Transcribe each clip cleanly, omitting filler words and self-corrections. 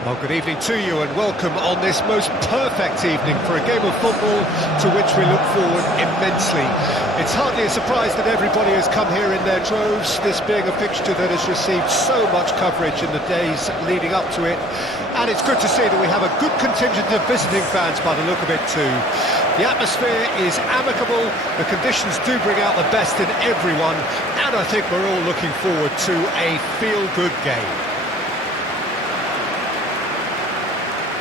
Well, good evening to you and welcome on this most perfect evening for a game of football to which we look forward immensely. It's hardly a surprise that everybody has come here in their droves, this being a fixture that has received so much coverage in the days leading up to it. And it's good to see that we have a good contingent of visiting fans by the look of it too. The atmosphere is amicable, the conditions do bring out the best in everyone, and I think we're all looking forward to a feel-good game.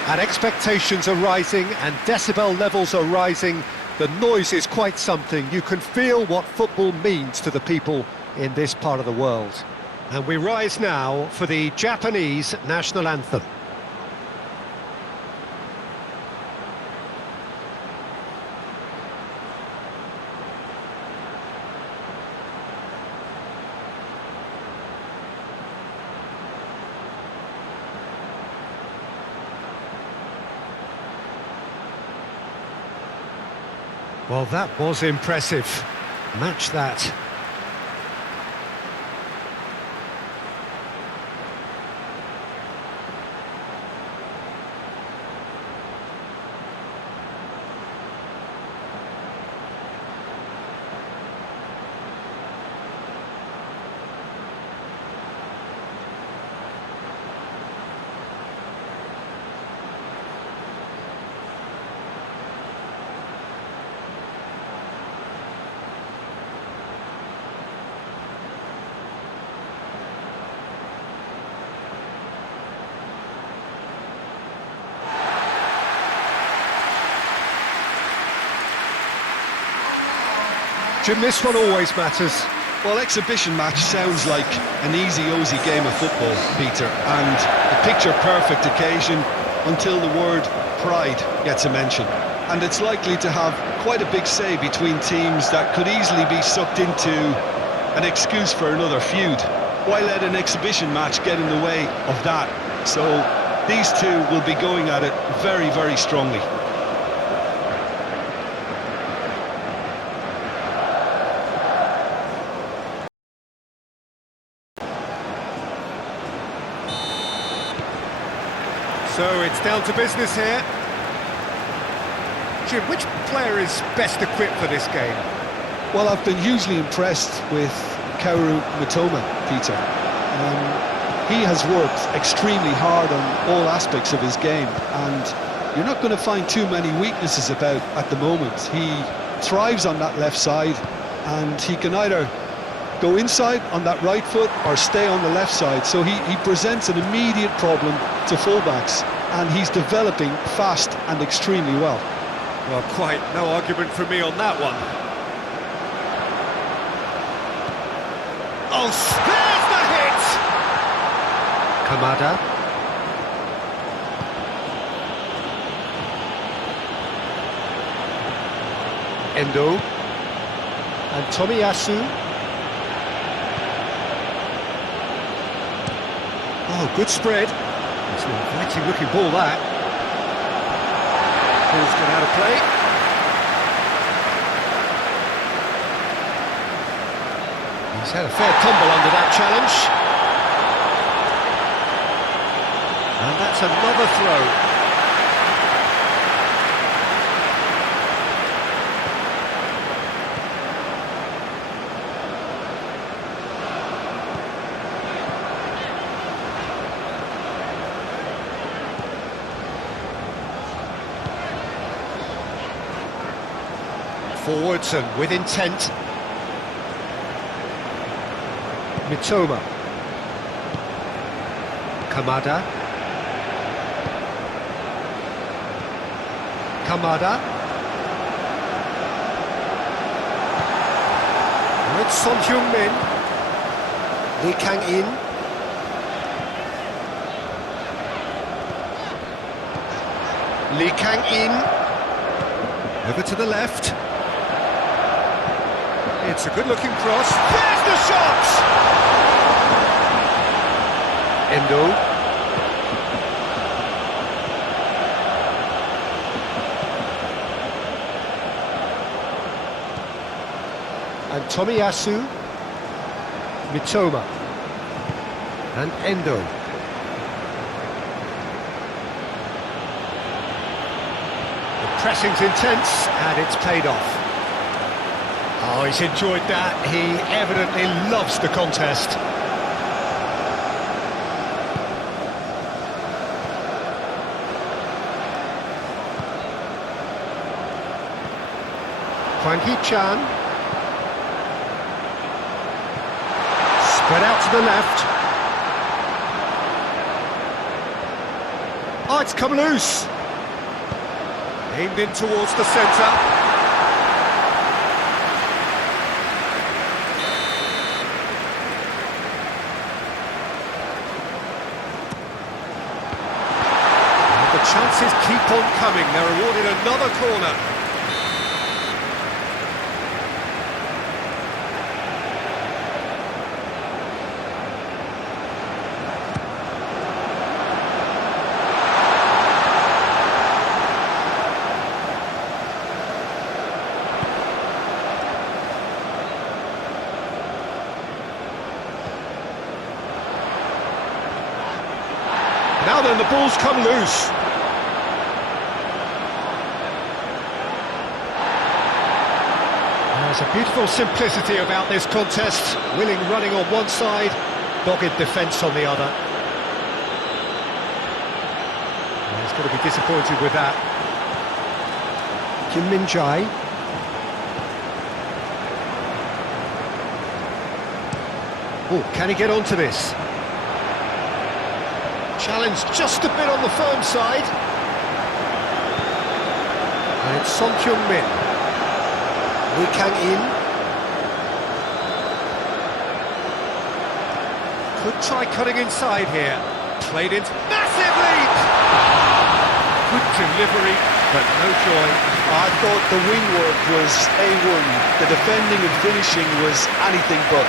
And expectations are rising and decibel levels are rising. The noise is quite something. You can feel what football means to the people in this part of the world. And we rise now for the Japanese national anthem. Well, that was impressive. Match that. Jim, this one always matters. Well, exhibition match sounds like an easy-ozy game of football, Peter, and a picture-perfect occasion until the word pride gets a mention. And it's likely to have quite a big say between teams that could easily be sucked into an excuse for another feud. Why let an exhibition match get in the way of that? So these two will be going at it very, very strongly. So it's down to business here. Jim, which player is best equipped for this game? Well, I've been hugely impressed with Kaoru Mitoma, Peter. He has worked extremely hard on all aspects of his game, and you're not going to find too many weaknesses about at the moment. He thrives on that left side, and he can either go inside on that right foot or stay on the left side, so he presents an immediate problem to fullbacks, and he's developing fast and extremely well. Well, quite no argument from me on that one. Oh, there's the hit! Kamada. Endo. And Tomiyasu. Oh, good spread. It's an inviting looking ball, that. Ball's gone out of play. He's had a fair tumble under that challenge. And that's another throw. Forwards and with intent. Mitoma. Kamada. Kamada. With Son Heung-min. Lee Kang-in. Lee Kang-in. Over to the left. It's a good-looking cross. There's the shot! Endo. And Tomiyasu. Mitoma. And Endo. Pressing's intense, and it's paid off. Oh, he's enjoyed that. He evidently loves the contest. Hwang Hee-chan. Spread out to the left. Oh, it's come loose. Aimed in towards the centre. The chances keep on coming. They're awarded another corner. Now then, the ball's come loose. There's a beautiful simplicity about this contest. Willing running on one side, dogged defence on the other. He's got to be disappointed with that. Kim Min-jae. Oh, can he get onto this? Challenge just a bit on the firm side. And it's Son Heung-min. Lee Kang-in. Could try cutting inside here. Played it. Massive lead! Good delivery, but no joy. I thought the wing work was A1. The defending and finishing was anything but.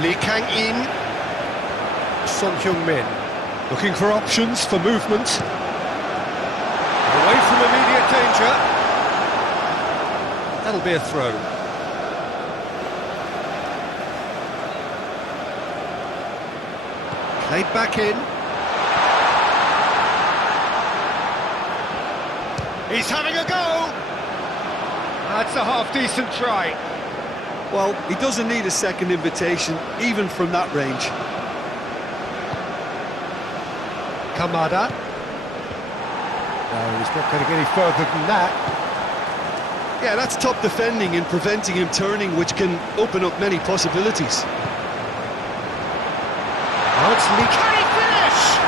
Lee Kang-in, Son Heung-min, looking for options for movement. Away from immediate danger. That'll be a throw. Played back in. He's having a go! That's a half-decent try. Well, he doesn't need a second invitation, even from that range. Kamada. No, he's not going to get any further than that. Yeah, that's top defending and preventing him turning, which can open up many possibilities. Now it's Lee. Can he finish?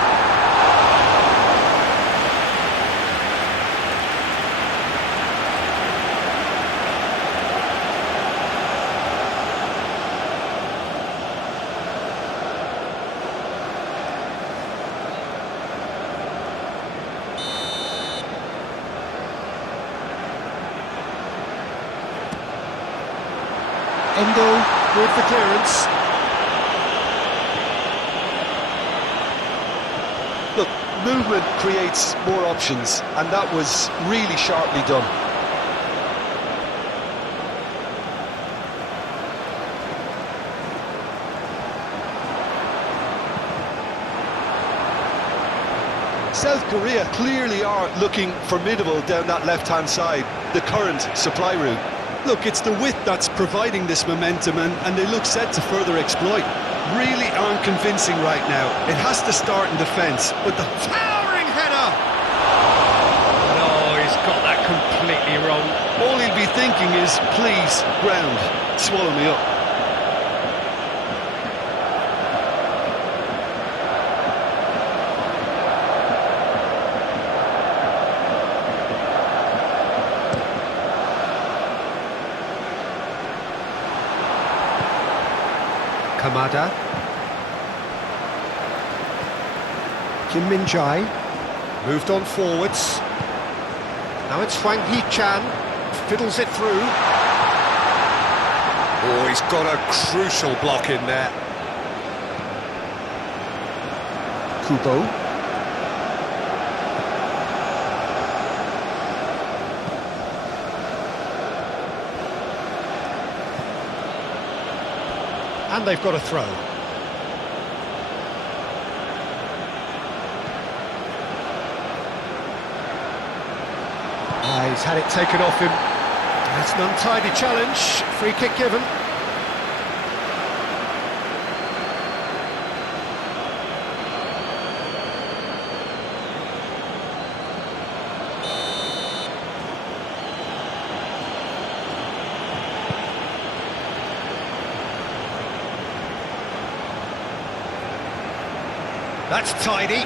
Endo with the clearance. Look, movement creates more options, and that was really sharply done. South Korea clearly are looking formidable down that left-hand side, the current supply route. Look, it's the width that's providing this momentum, and they look set to further exploit. Really aren't convincing right now. It has to start in defence, but the Towering header! No, he's got that completely wrong. all he'll be thinking is, please, ground, swallow me up. Kamada. Kim Min-jae moved on forwards. Now it's Hwang Hee-chan, fiddles it through. Oh, he's got a crucial block in there. Kubo. And they've got a throw. He's had it taken off him. That's an untidy challenge. Free kick given. That's tidy.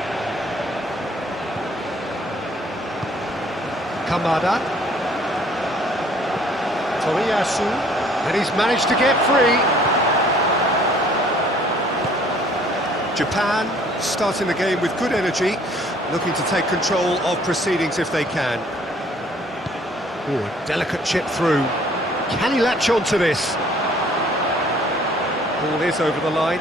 Kamada. Toriyasu. And he's managed to get free. Japan starting the game with good energy, looking to take control of proceedings if they can. Oh, a delicate chip through. Can he latch on to this? Ball is over the line.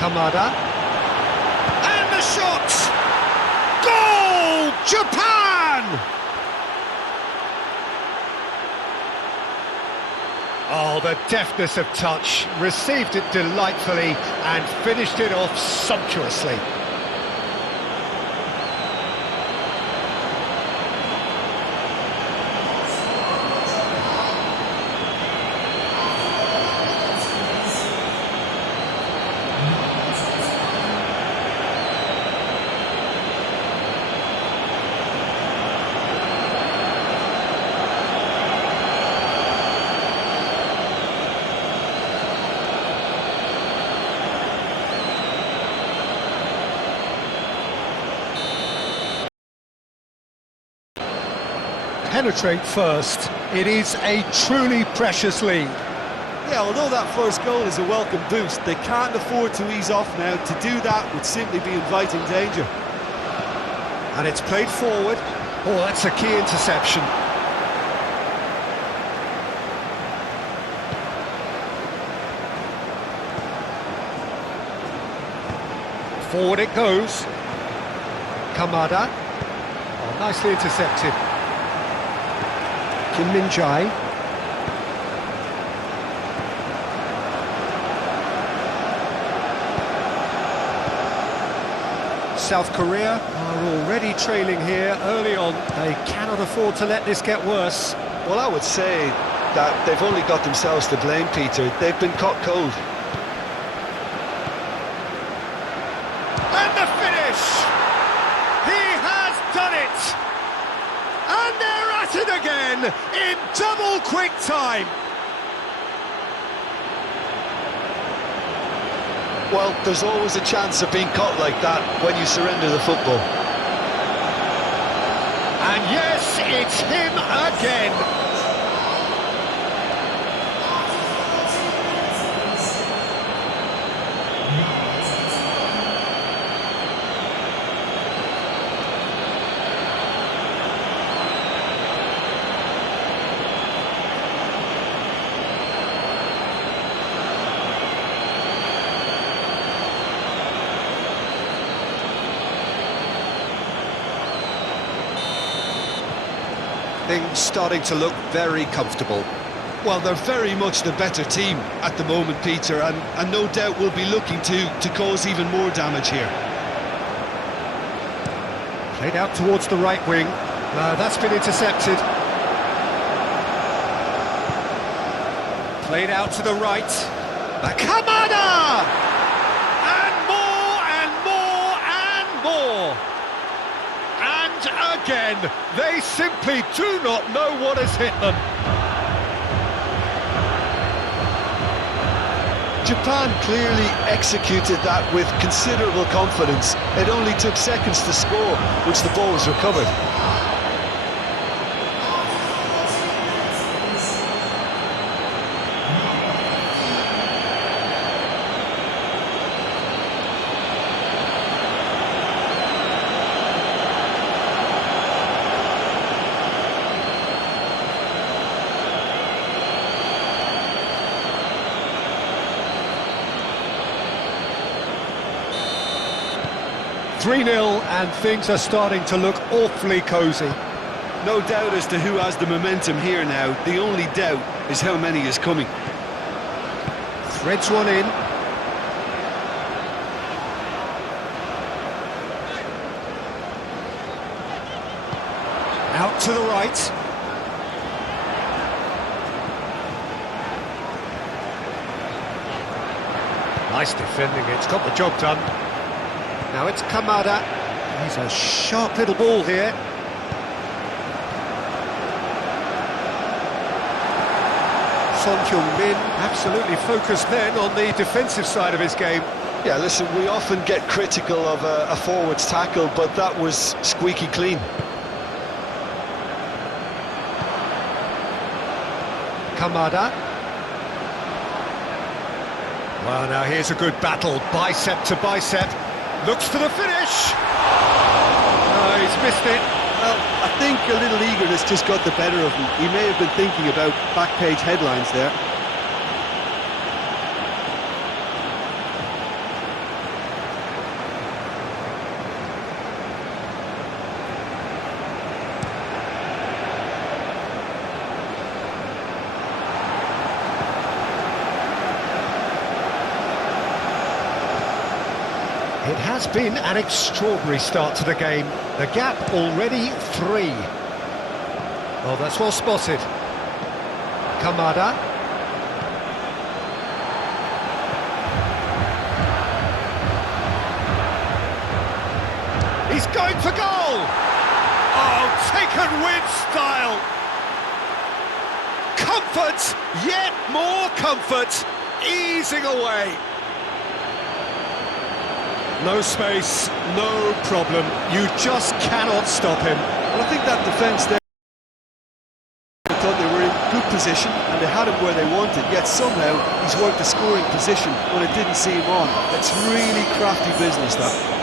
Kamada. And the shot! Goal! Japan! Oh, the deftness of touch. Received it delightfully and finished it off sumptuously. Penetrate first. It is a truly precious lead. Yeah, although that first goal is a welcome boost, they can't afford to ease off now. To do that would simply be inviting danger. And it's played forward. Oh, that's a key interception. Forward it goes. Kamada. Oh, nicely intercepted. Kim Min-jae. South Korea are already trailing here early on. They cannot afford to let this get worse. Well, I would say that they've only got themselves to blame, Peter. They've been caught cold. And the finish! He has done it! And they're at it again in double quick time. Well, there's always a chance of being caught like that when you surrender the football. And yes, it's him again. Things starting to look very comfortable. Well, they're very much the better team at the moment, Peter, and no doubt will be looking to cause even more damage here. Played out towards the right wing. That's been intercepted. Played out to the right. Kamada! And more and more and more. And again, they simply do not know what has hit them. Japan clearly executed that with considerable confidence. It only took seconds to score, which the ball was recovered. 3-0 and things are starting to look awfully cosy. No doubt as to who has the momentum here now. The only doubt is how many is coming. Threads one in. Out to the right. Nice defending, it's got the job done. Now it's Kamada. He's a sharp little ball here. Min absolutely focused then on the defensive side of his game. Yeah, listen, we often get critical of a forward's tackle, but that was squeaky clean. Kamada. Well, now here's a good battle, bicep to bicep. Looks for the finish. No, he's missed it. Well, I think a little eagerness just got the better of him. He may have been thinking about back-page headlines there. It has been an extraordinary start to the game. The gap already 3. Oh, that's well spotted. Kamada. He's going for goal! Oh, taken with style! Comfort, yet more comfort, easing away. No space, no problem. You just cannot stop him. Well, I think that defence there, I thought they were in good position and they had him where they wanted, yet somehow he's worked a scoring position when it didn't see him on. It's really crafty business, that.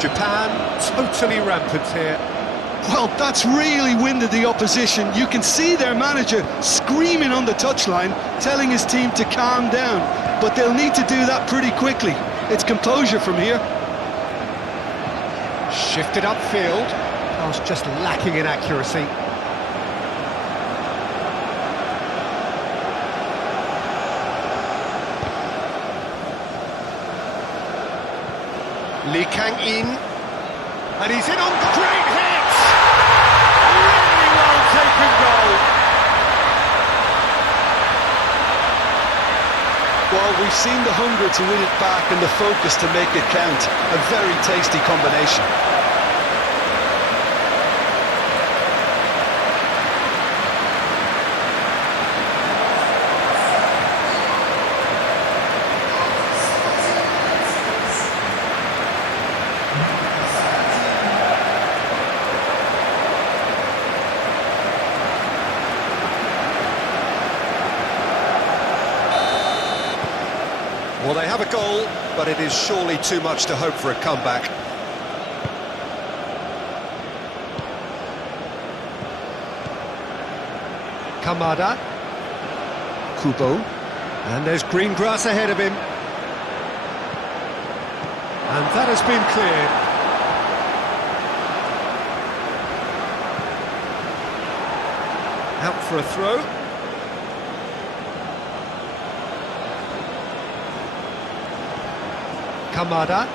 Japan totally rampant here. Well, that's really winded the opposition. You can see their manager screaming on the touchline, telling his team to calm down. But they'll need to do that pretty quickly. It's composure from here. Shifted upfield. Pass just lacking in accuracy. Lee Kang-in, and he's in on the great hit! Really well taken goal. Well, we've seen the hunger to win it back and the focus to make it count. A very tasty combination. Well, they have a goal, but it is surely too much to hope for a comeback. Kamada. Kubo. And there's green grass ahead of him. And that has been cleared. Out for a throw. Kamada.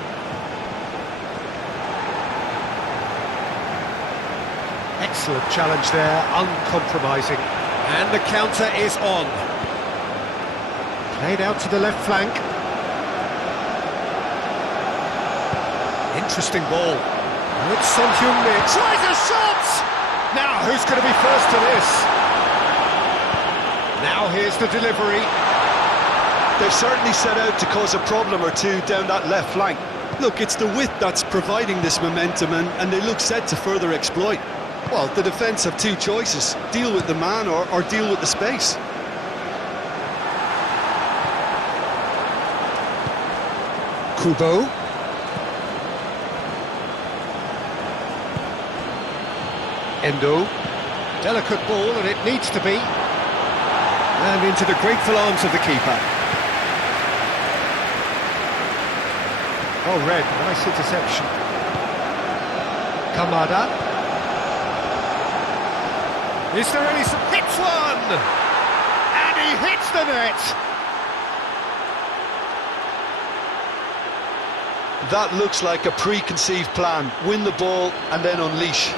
Excellent challenge there, uncompromising. And the counter is on. Played out to the left flank. Interesting ball. And it's Sonheung-min. Tries a shot! Now, who's going to be first to this? Now here's the delivery. They've certainly set out to cause a problem or two down that left flank. Look, it's the width that's providing this momentum, and they look set to further exploit. Well, the defence have two choices: deal with the man or deal with the space. Kubo. Endo. Delicate ball, and it needs to be. And into the grateful arms of the keeper. Oh, Red, nice interception. Kamada. Is there any... Hits one! And he hits the net! That looks like a preconceived plan. Win the ball and then unleash.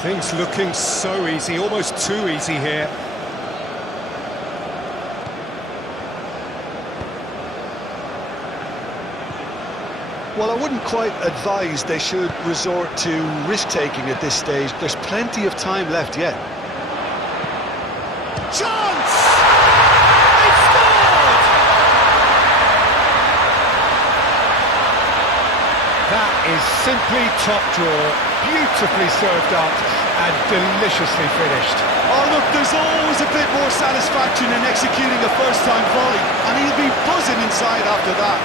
Things looking so easy, almost too easy here. Well, I wouldn't quite advise they should resort to risk-taking at this stage. There's plenty of time left yet. Chance! They've scored! That is simply top draw, beautifully served up and deliciously finished. Oh, look, there's always a bit more satisfaction in executing a first-time volley, and he'll be buzzing inside after that.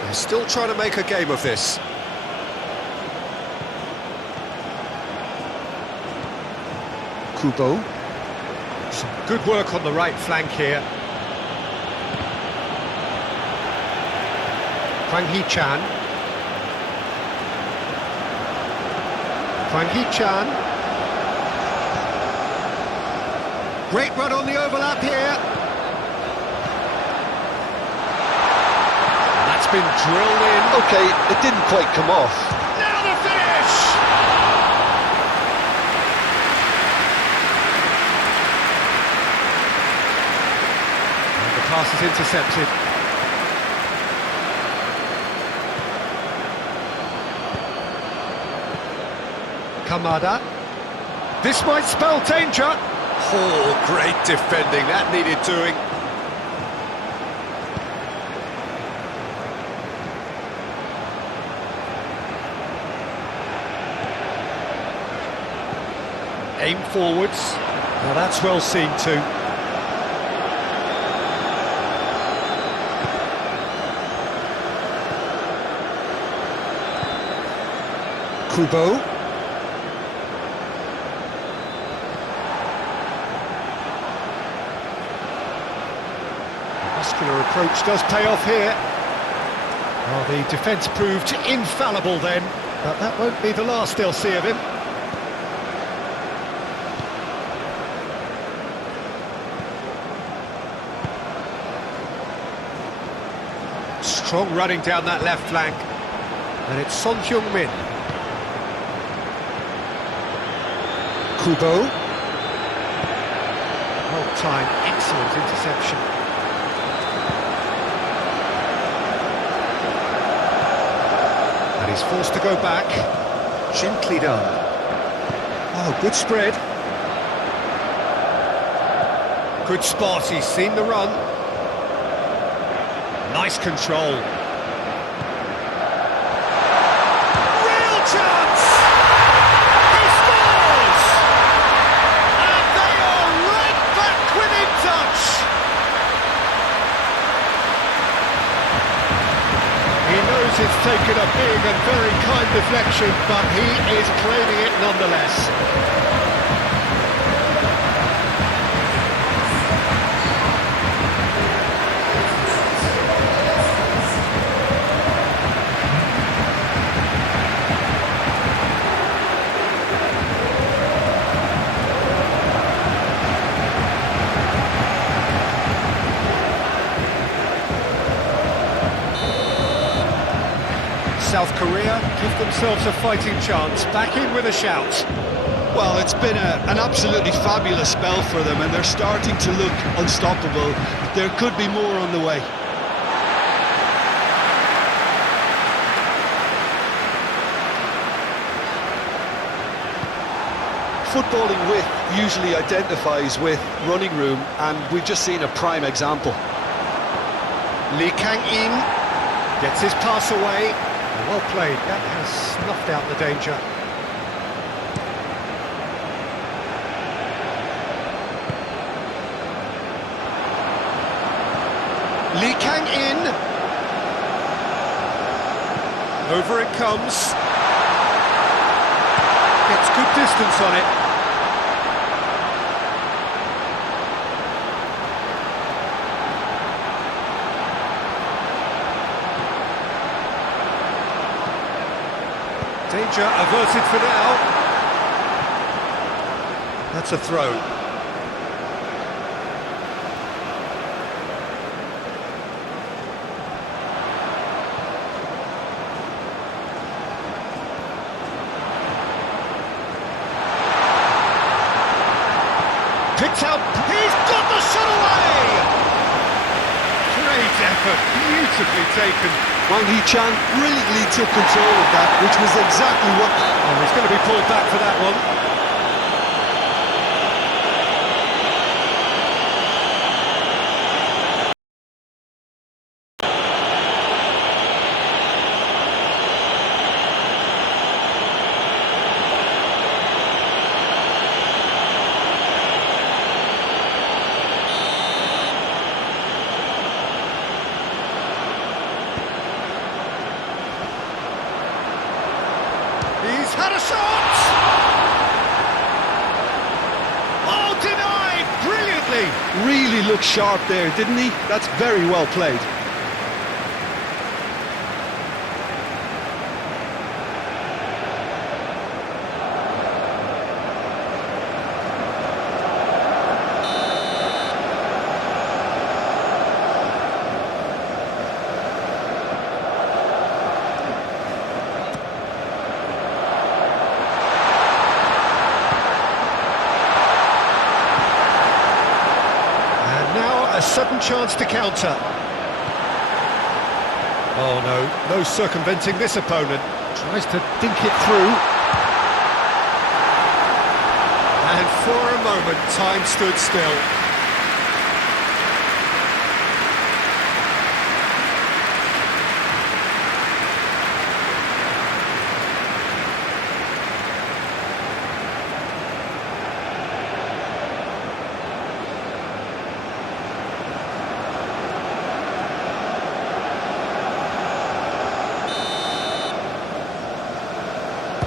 They're still trying to make a game of this. Kubo. Some good work on the right flank here. Hwang Hee-chan. Hwang Hee-chan. Great run on the overlap here. That's been drilled in. Okay, it didn't quite come off. Now the finish! And the pass is intercepted. Kamada. This might spell danger. Oh, great defending. That needed doing. Aim forwards. Well, that's well seen too. Kubo. Muscular approach does pay off here. Well, the defence proved infallible then, but that won't be the last they'll see of him. Strong running down that left flank. And it's Son Heung-min. Kubo. Well timed, excellent interception. And he's forced to go back. Gently done. Oh, good spread. Good spot, he's seen the run. Nice control. Real chance! He scores! And they are right back within touch! He knows it's taken a big and very kind deflection, but he is claiming it nonetheless. here, give themselves a fighting chance, back in with a shout. Well, it's been an absolutely fabulous spell for them, and they're starting to look unstoppable. There could be more on the way. Footballing width usually identifies with running room, and we've just seen a prime example. Lee Kang-in gets his pass away. Well played, that has snuffed out the danger. Lee Kang-in. Over it comes. Gets good distance on it. Danger averted for now. That's a throw. Picked out, he's got the shot away! Great effort, beautifully taken. Wang Hee-chan brilliantly took control of that, which was exactly what... Oh, he's going to be pulled back for that one. He's had a shot! Oh, denied! Brilliantly! Really looked sharp there, didn't he? That's very well played. A sudden chance to counter. Oh no, no circumventing this opponent. Tries to dink it through. And for a moment, time stood still.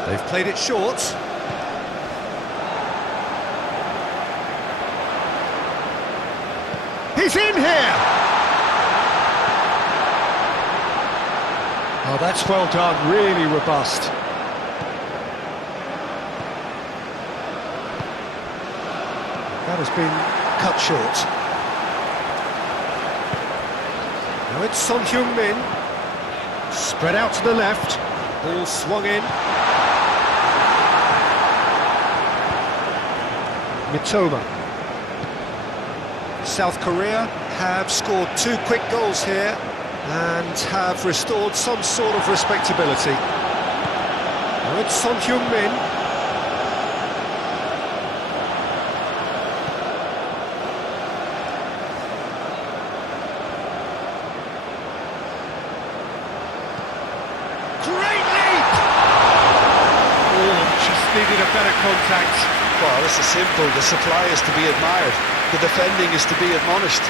They've played it short. He's in here! Oh, that's well done, really robust. That has been cut short. Now it's Son Heung-min. Spread out to the left. Ball swung in. Mitoma. South Korea have scored 2 quick goals here and have restored some sort of respectability. Now it's Son Heung-min. Great leap! Oh, just needed a better contact. Well, this is simple. The supply is to be admired. The defending is to be admonished.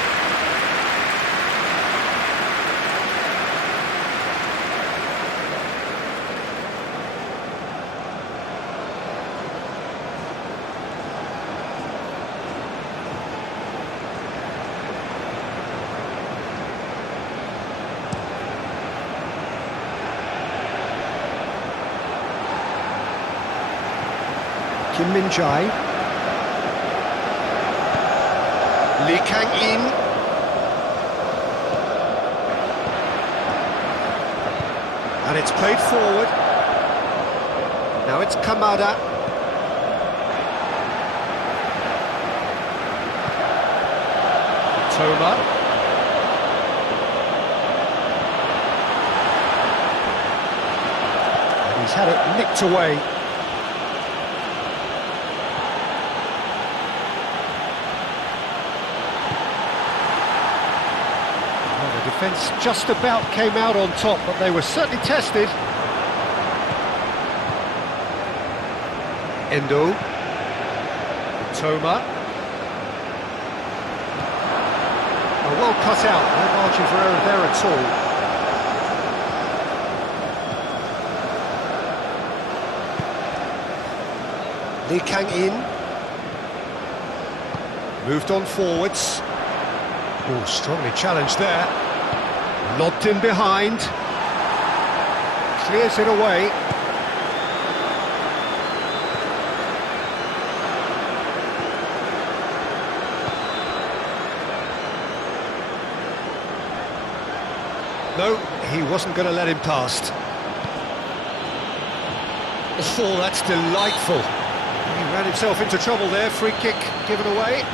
Kim Min-jae. Lee Kang-in. And it's played forward. Now it's Kamada. Toma. And he's had it nicked away. Well, the defence just about came out on top, but they were certainly tested. Endo. Toma. Well cut out, no margin for error there at all. Lee Kang-in. Moved on forwards. Oh, strongly challenged there. Lobbed in behind. Clears it away. No, he wasn't going to let him past. Oh, that's delightful. He ran himself into trouble there. Free kick given away.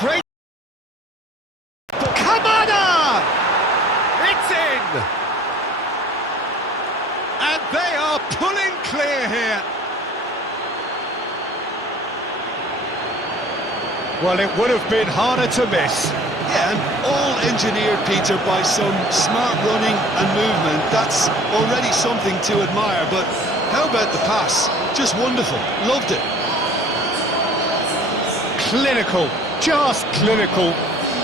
Great. Kamada! It's in! And they are pulling clear here. Well, it would have been harder to miss. Yeah, and all engineered, Peter, by some smart running and movement. That's already something to admire, but how about the pass? Just wonderful. Loved it. Clinical. Just clinical.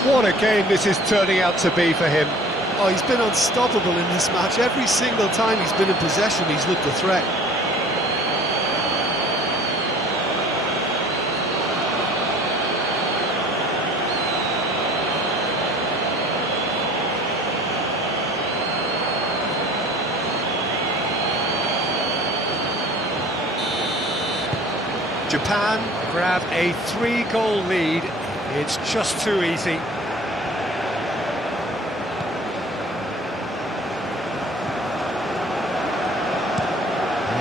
What a game this is turning out to be for him. Oh, he's been unstoppable in this match. Every single time he's been in possession, he's looked a threat. Japan grab a 3-goal lead. It's just too easy.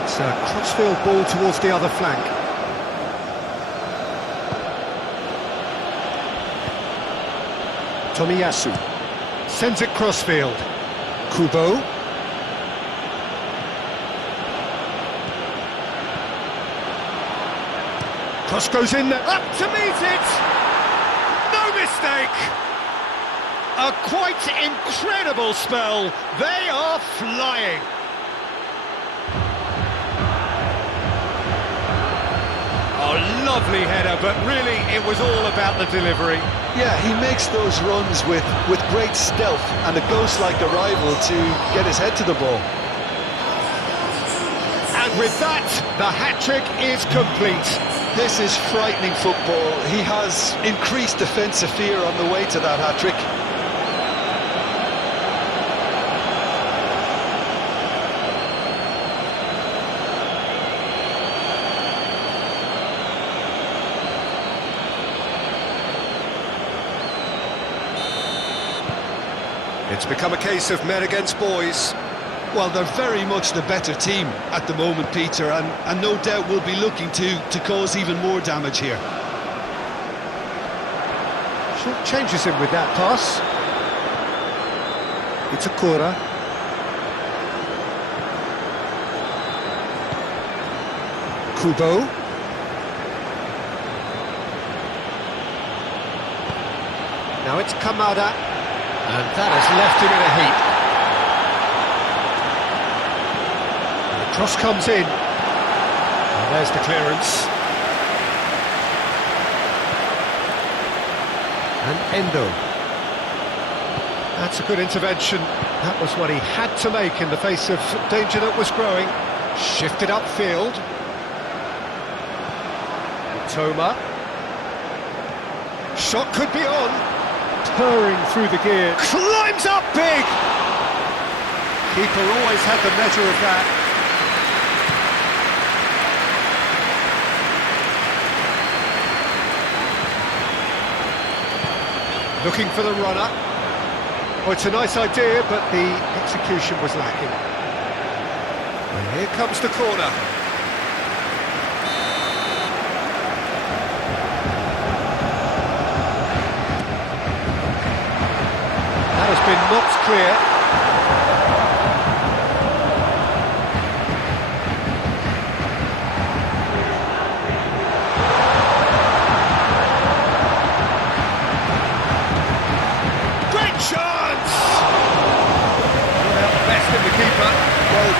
It's a crossfield ball towards the other flank. Tomiyasu sends it crossfield. Kubo. Cross goes in there, up to meet it! No mistake! A quite incredible spell. They are flying. Oh, lovely header, but really it was all about the delivery. Yeah, he makes those runs with great stealth and a ghost-like arrival to get his head to the ball. And with that, the hat-trick is complete. This is frightening football. He has increased defensive fear on the way to that hat-trick. It's become a case of men against boys. Well, they're very much the better team at the moment, Peter, and no doubt will be looking to cause even more damage here. Short changes him with that pass. Itakura. Kubo. Now it's Kamada. And that has left him in a heap. The cross comes in. And there's the clearance. And Endo. That's a good intervention. That was what he had to make in the face of danger that was growing. Shifted upfield. Toma. Shot could be on. Purring through the gear. Climbs up big! Keeper always had the measure of that. Looking for the runner. Well, it's a nice idea, but the execution was lacking. And here comes the corner. That has been knocked clear.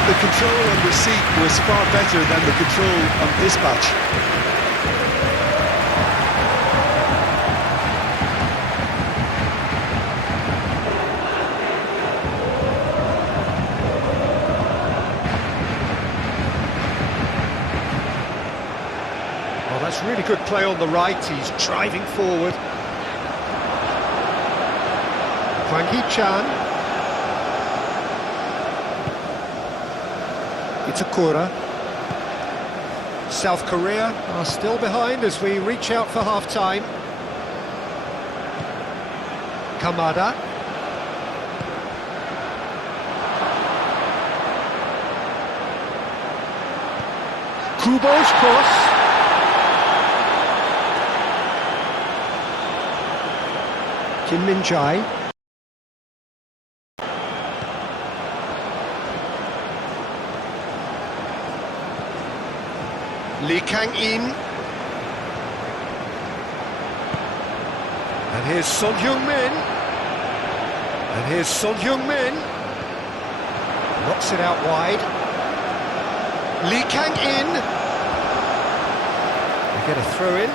The control on receipt was far better than the control on dispatch. Well, that's really good play on the right. He's driving forward. Hwang Hee-chan. Itakura. South Korea are still behind as we reach out for half-time. Kamada. Kubo's cross. Kim Min-jae. Lee Kang-in. And here's Son Heung-min. And here's Son Heung-min. Knocks it out wide. Lee Kang-in. They get a throw in.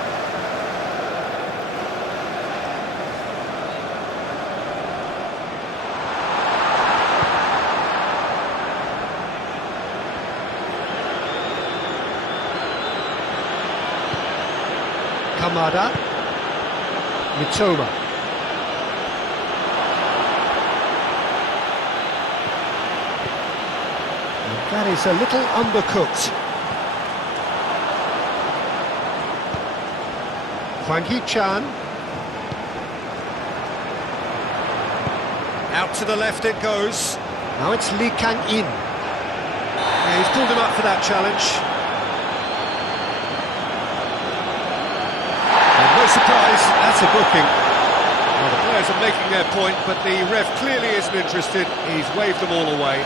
Kamada, Mitoma. And that is a little undercooked. Hwang Hee-chan. Out to the left it goes. Now it's Lee Kang-in. Yeah, he's pulled him up for that challenge. No surprise, that's a booking. Well, the players are making their point, but the ref clearly isn't interested. He's waved them all away.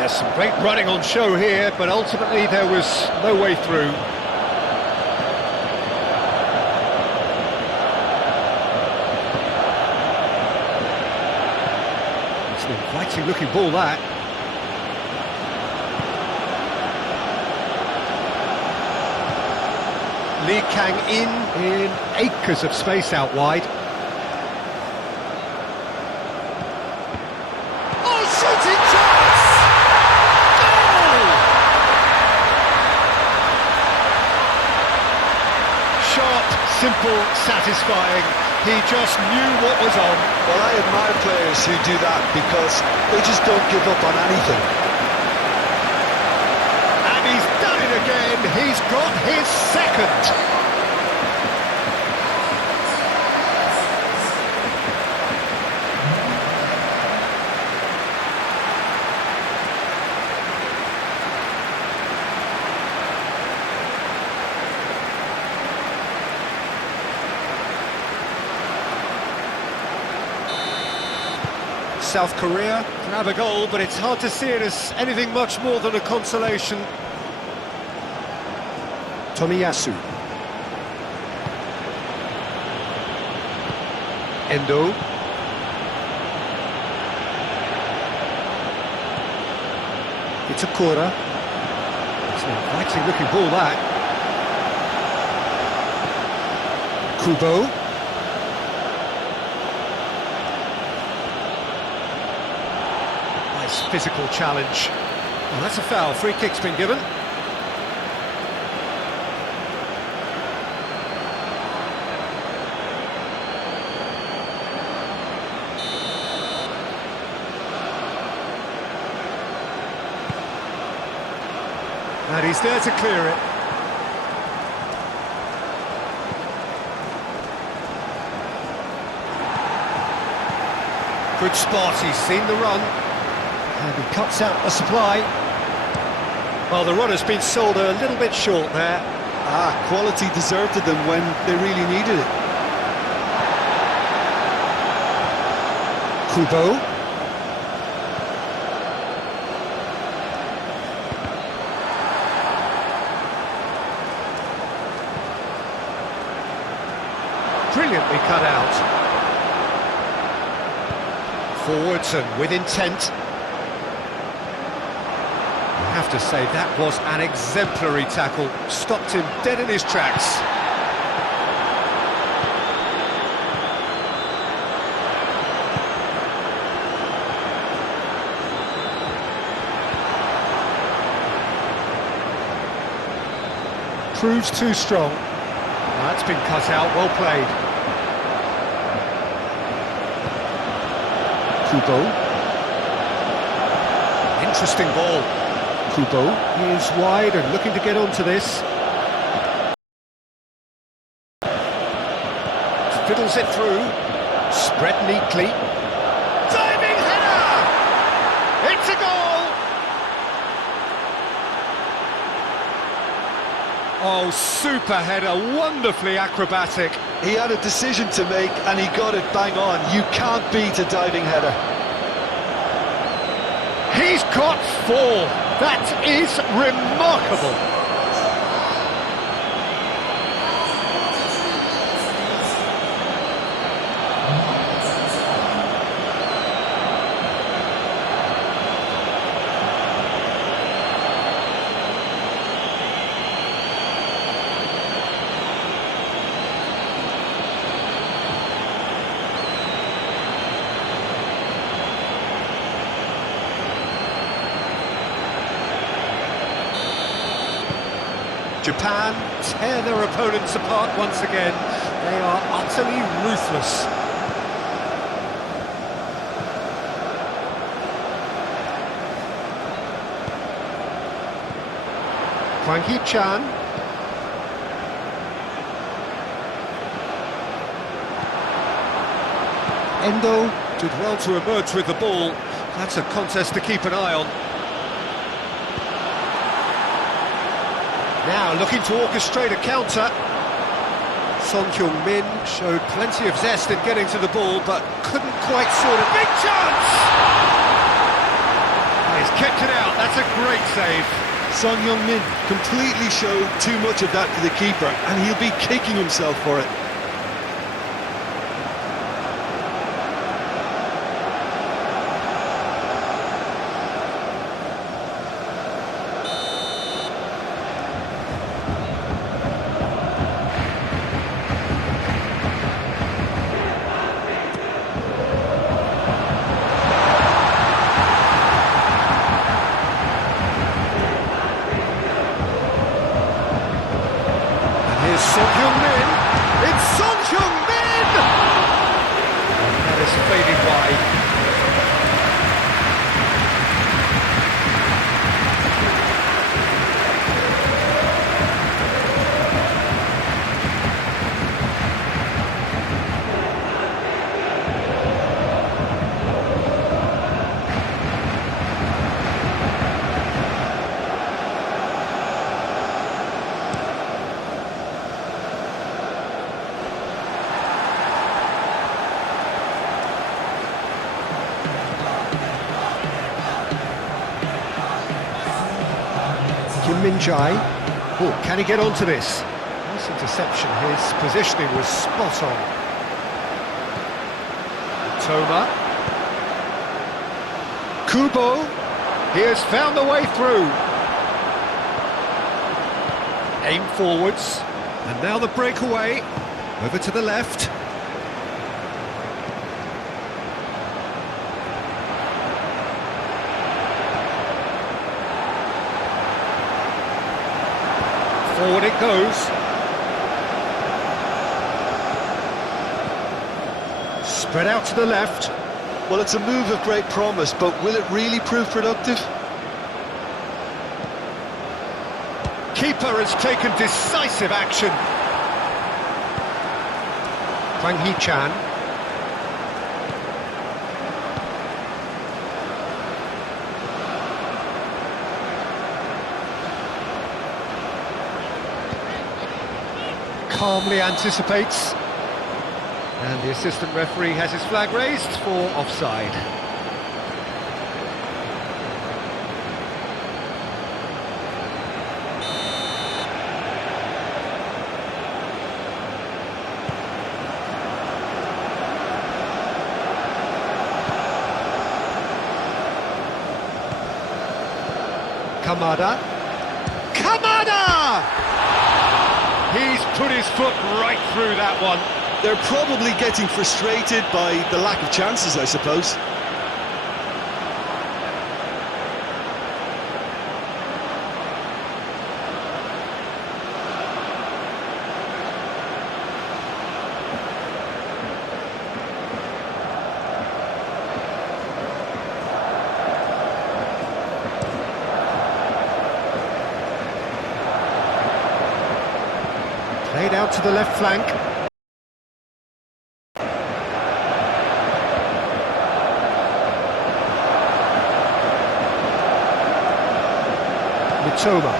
There's some great running on show here, but ultimately there was no way through. It's an inviting looking ball, that. Lee Kang-in acres of space out wide. Simple, satisfying. He just knew what was on. Well, I admire players who do that because they just don't give up on anything. And he's done it again. He's got his second. South Korea can have a goal, but it's hard to see it as anything much more than a consolation. Tomiyasu. Endo. Itakura. It's an inviting looking ball, that. Kubo. Nice physical challenge. Well, that's a foul. Free kick's been given. And he's there to clear it. Good spot, he's seen the run. And he cuts out the supply. Well, the run has been sold a little bit short there. Quality deserted them when they really needed it. Kubo. Brilliantly cut out. Forwards and with intent. I have to say that was an exemplary tackle. Stopped him dead in his tracks. Proves too strong. That's been cut out, well played. Kubo. Interesting ball. Kubo is wide and looking to get onto this. Fiddles it through. Spread neatly. Diving header! It's a goal! Oh, super header, wonderfully acrobatic. He had a decision to make and he got it bang on. You can't beat a diving header. He's got 4. That is remarkable. Japan tear their opponents apart once again. They are utterly ruthless. Hwang Hee-chan. Endo did well to emerge with the ball. That's a contest to keep an eye on. Now looking to orchestrate a counter. Son Heung-min showed plenty of zest in getting to the ball, but couldn't quite sort it. Big chance! He's kept it out, that's a great save. Son Heung-min completely showed too much of that to the keeper, and he'll be kicking himself for it. Son Heung-min, it's Son Heung-min! That is faded wide. Kim Min-jae. Oh, can he get onto this? Nice interception. His positioning was spot on. Toma. Kubo. He has found the way through. Aim forwards. And now the breakaway. Over to the left. Forward it goes. Spread out to the left. Well, it's a move of great promise, but will it really prove productive? Keeper has taken decisive action. Hwang Hee-chan. Calmly anticipates. And the assistant referee has his flag raised for offside. Kamada. Kamada! He's put his foot right through that one. They're probably getting frustrated by the lack of chances, I suppose. Played out to the left flank. Mitoma.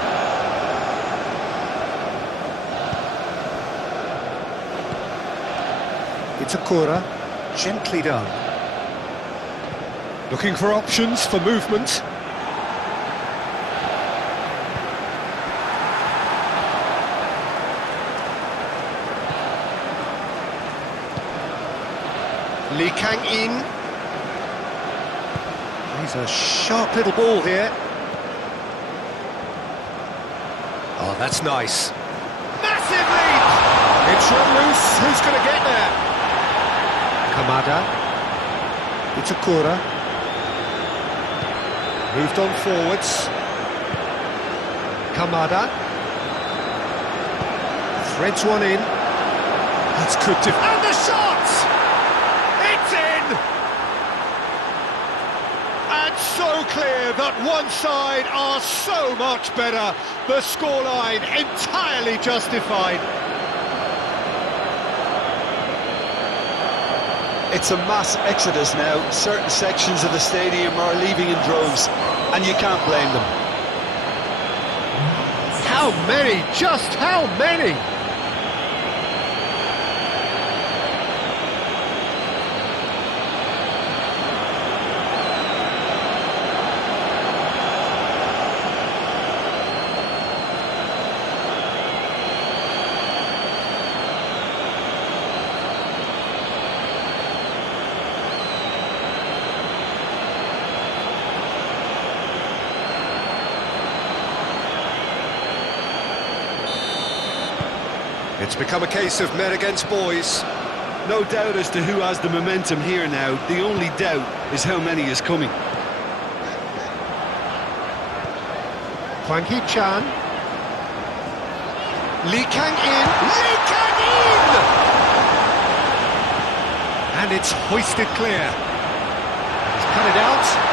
Itakura, gently done. Looking for options for movement. Lee Kang-in. He's a sharp little ball here. Oh, that's nice. Massive lead! It's run loose. Who's going to get there? Kamada. Itakura. Moved on forwards. Kamada. Threads one in. That's good. And the shot! It's in! And so clear that one side are so much better. The scoreline entirely justified. It's a mass exodus now. Certain sections of the stadium are leaving in droves, and you can't blame them. How many? Just how many? It's become a case of men against boys. No doubt as to who has the momentum here now. The only doubt is how many is coming. Hwang Hee-chan. Lee Kang-in. Lee Kang-in! And it's hoisted clear. He's cut it out.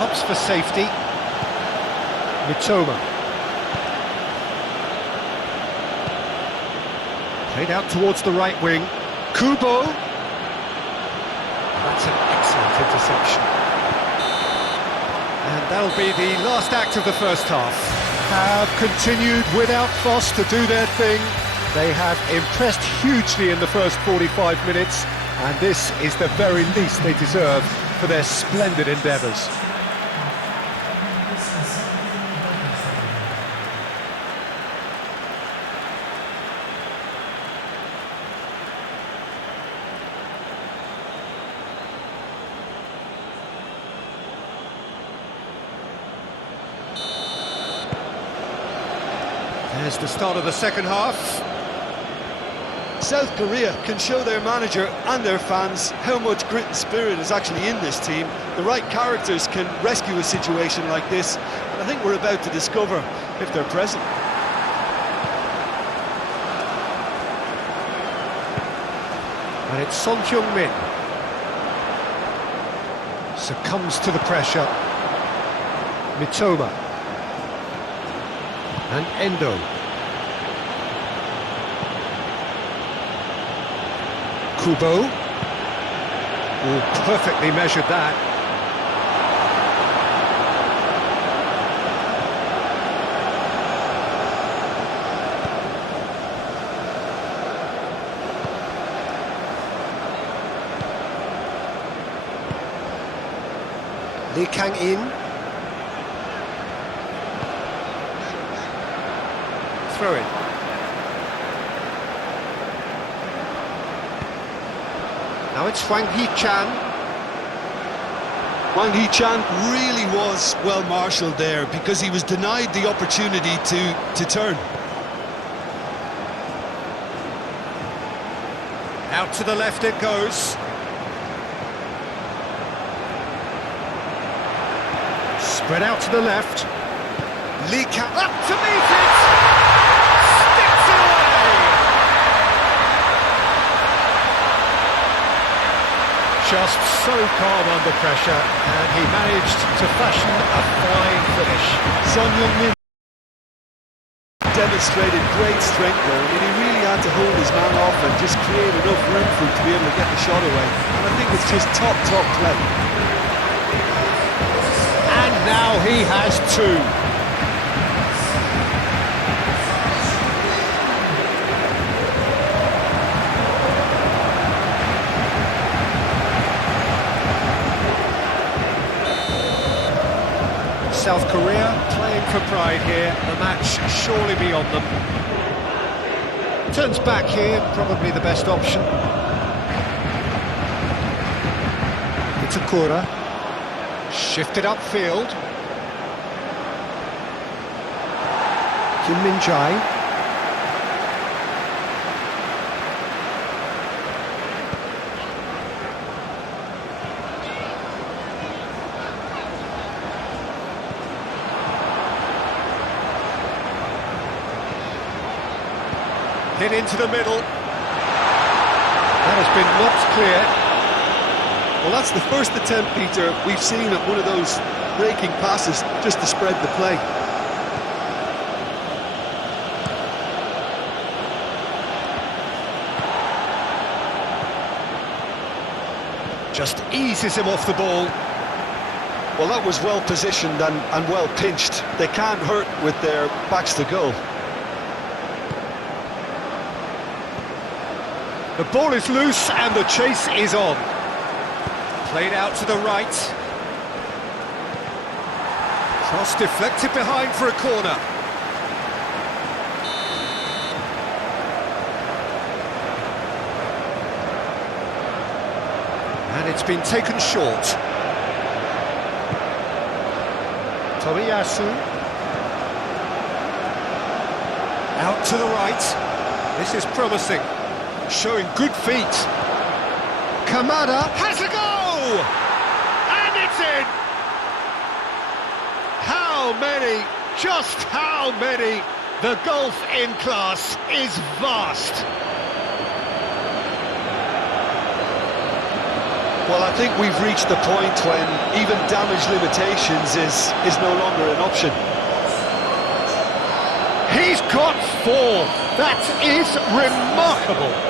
Opts for safety. Mitoma. Played out towards the right wing. Kubo. That's an excellent interception. And that'll be the last act of the first half. Have continued without fuss to do their thing. They have impressed hugely in the first 45 minutes, and this is the very least they deserve for their splendid endeavours. There's the start of the second half. South Korea can show their manager and their fans how much grit and spirit is actually in this team. The right characters can rescue a situation like this, and I think we're about to discover if they're present. And it's Son Heung-min. Succumbs to the pressure. Mitoma. And Endo. Kubo. Oh, perfectly measured that. Lee Kang-in. Throw it. Now it's Hwang Hee-chan. Hwang Hee-chan really was well marshalled there because he was denied the opportunity to turn. Out to the left it goes. Spread out to the left. Lee Kang up to meet it! Sticks it away! Just so calm under pressure, and he managed to fashion a fine finish. Son Heung-min demonstrated great strength there. I mean, he really had to hold his man off and just create enough room for him to be able to get the shot away. And I think it's just top play. And now he has two. South Korea playing for pride here, the match surely beyond them. Turns back here, probably the best option. Itakura, shifted upfield. Kim Min-jae. Hit into the middle. That has been knocked clear. Well, that's the first attempt, Peter, we've seen at one of those breaking passes just to spread the play. Just eases him off the ball. Well, that was well positioned and well pinched. They can't hurt with their backs to goal. The ball is loose and the chase is on. Played out to the right. Cross deflected behind for a corner. And it's been taken short. Tomiyasu. Out to the right. This is promising. Showing good feet. Kamada has a go! And it's in! How many, just how many? The gulf in class is vast. Well, I think we've reached the point when even damage limitations is no longer an option. He's got four. That is remarkable.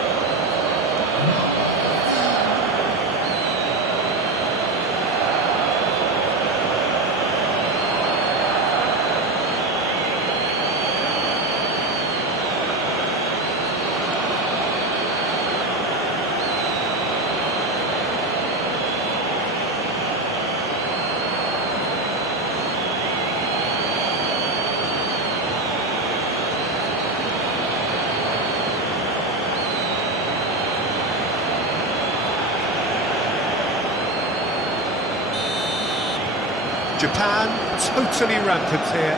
Japan totally rampant here.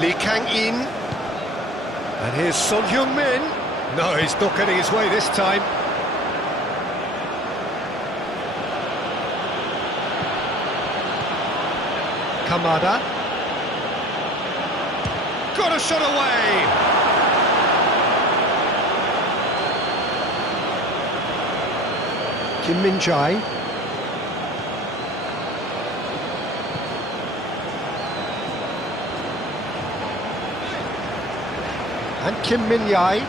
Lee Kang-in. And here's Son Heung-min. No, he's not getting his way this time. Kamada. Got a shot away! Kim Min-jae. And Kim Min-jae.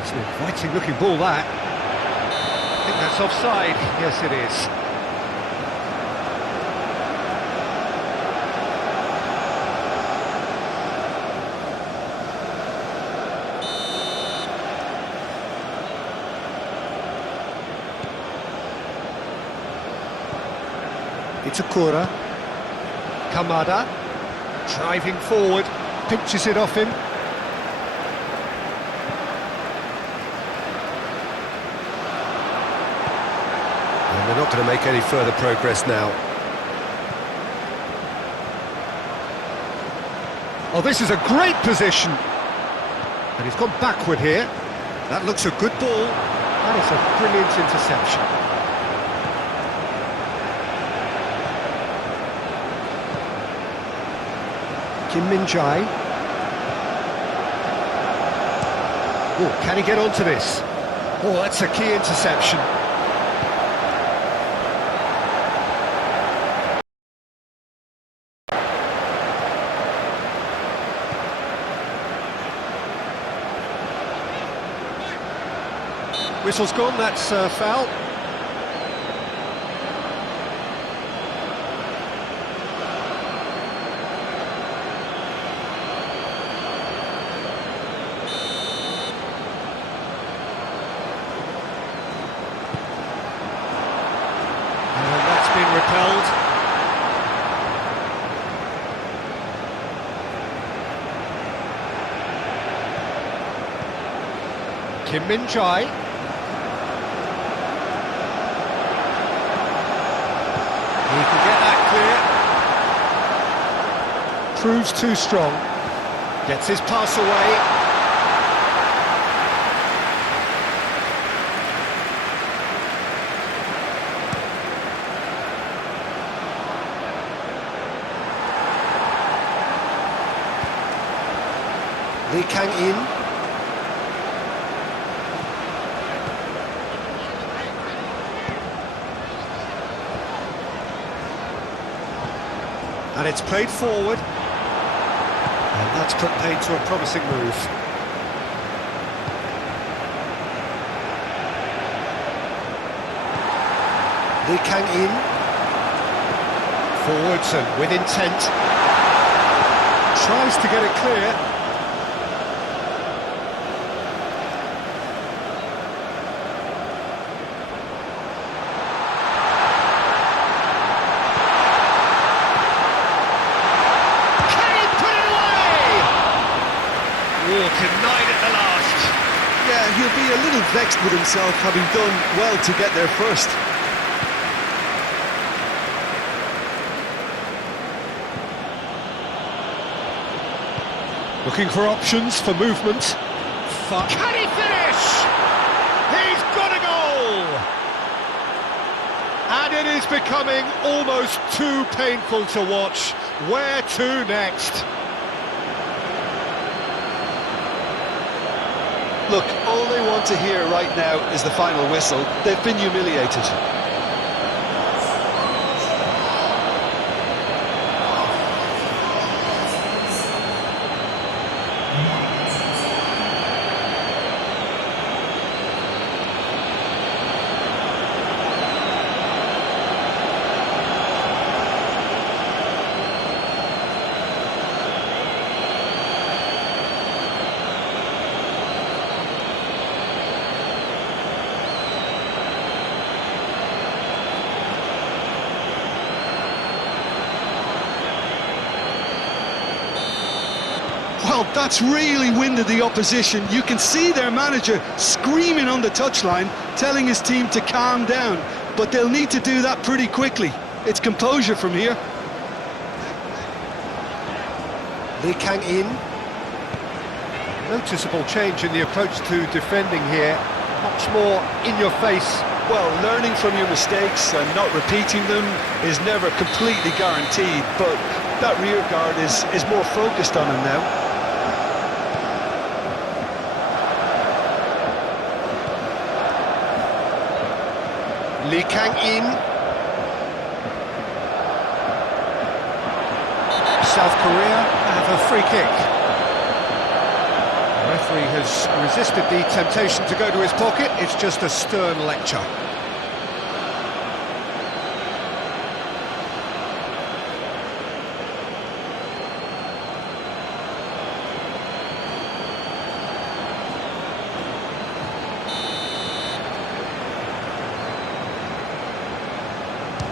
It's an inviting looking ball, that. I think that's offside. Yes, it is. Itakura. Kamada. Driving forward. Pinches it off him. And they're not going to make any further progress now. Oh, this is a great position. And he's gone backward here. That looks a good ball. That is a brilliant interception. Kim Min-jae. Oh, can he get onto this? Oh, that's a key interception. Whistle's gone, that's foul. Repelled. Kim Min-jae. He can get that clear. Proves too strong. Gets his pass away. Lee Kang-in. And it's played forward. And that's put paid to a promising move. Lee Kang-in. Forwards and with intent. Tries to get it clear. Denied at the last. Yeah, he'll be a little vexed with himself, having done well to get there first. Looking for options for movement. Can he finish? He's got a goal! And it is becoming almost too painful to watch. Where to next? Look, all they want to hear right now is the final whistle. They've been humiliated. Well, that's really winded the opposition. You can see their manager screaming on the touchline, telling his team to calm down. But they'll need to do that pretty quickly. It's composure from here. Lee Kang-in. Noticeable change in the approach to defending here. Much more in your face. Well, learning from your mistakes and not repeating them is never completely guaranteed, but that rear guard is more focused on him now. Lee Kang-in. South Korea have a free kick. The referee has resisted the temptation to go to his pocket. It's just a stern lecture.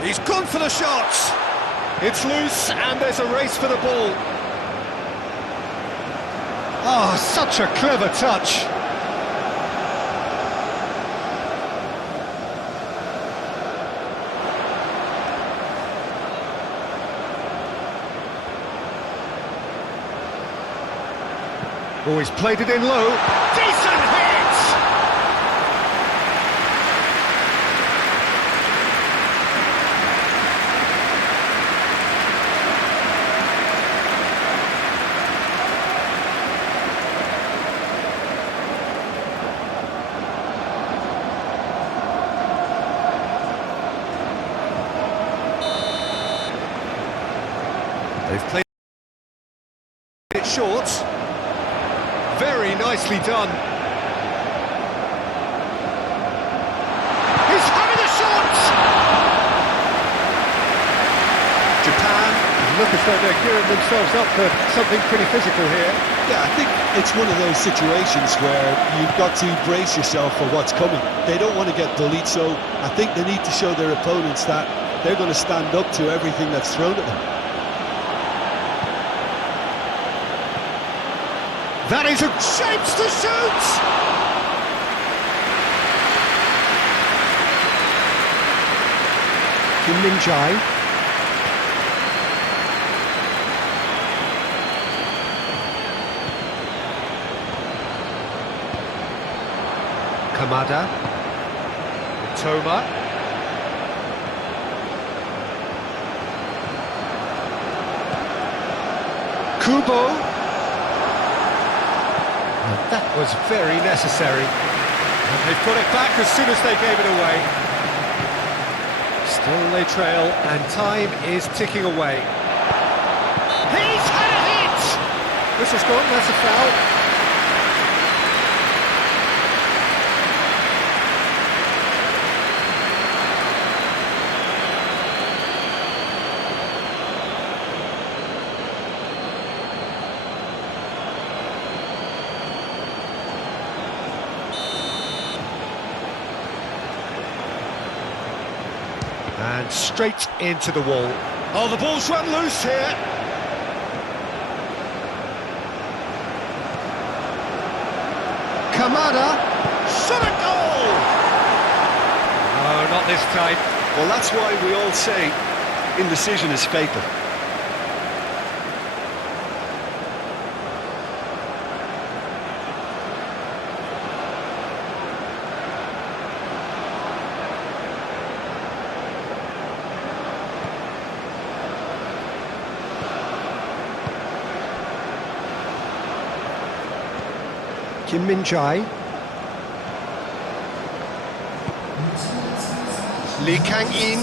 He's gone for the shots. It's loose and there's a race for the ball. Oh, such a clever touch. Oh, he's played it in low. Decent hit! They've played it short. Very nicely done. He's having a shot! Japan look as though they're gearing themselves up for something pretty physical here. Yeah, I think it's one of those situations where you've got to brace yourself for what's coming. They don't want to get bullied, so I think they need to show their opponents that they're going to stand up to everything that's thrown at them. That is a shapes to shoot! Kim Min-jae. Kamada. Toma. Kubo. That was very necessary. And they've put it back as soon as they gave it away. Still they trail, and time is ticking away. He's had a hit! This is gone, that's a foul. And straight into the wall. Oh, the ball's run loose here. Kamada. Shot a goal! Oh, not this time. Well, that's why we all say indecision is fatal. Kim Min-jae. Lee Kang-in.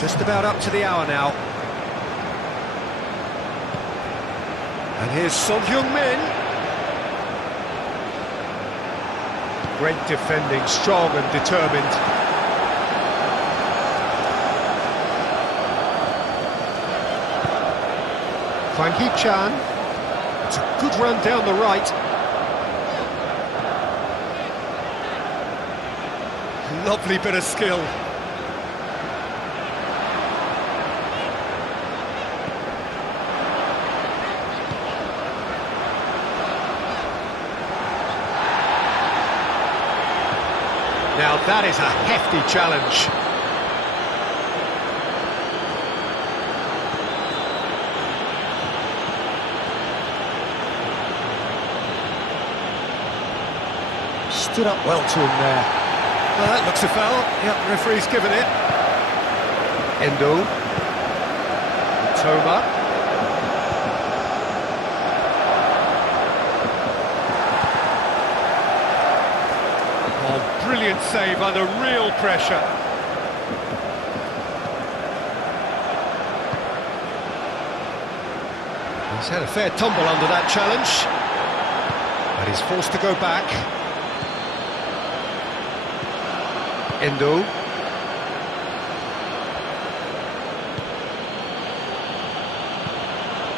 Just about up to the hour now. And here's Son Heung-min. Great defending, strong and determined. Hwang Hee-chan. It's a good run down the right. Lovely bit of skill. Now that is a hefty challenge. Stood up well to him there. Well, that looks a foul. Yep, referee's given it. Endo. Toma. Oh, brilliant save under real pressure. He's had a fair tumble under that challenge, but he's forced to go back. Endo.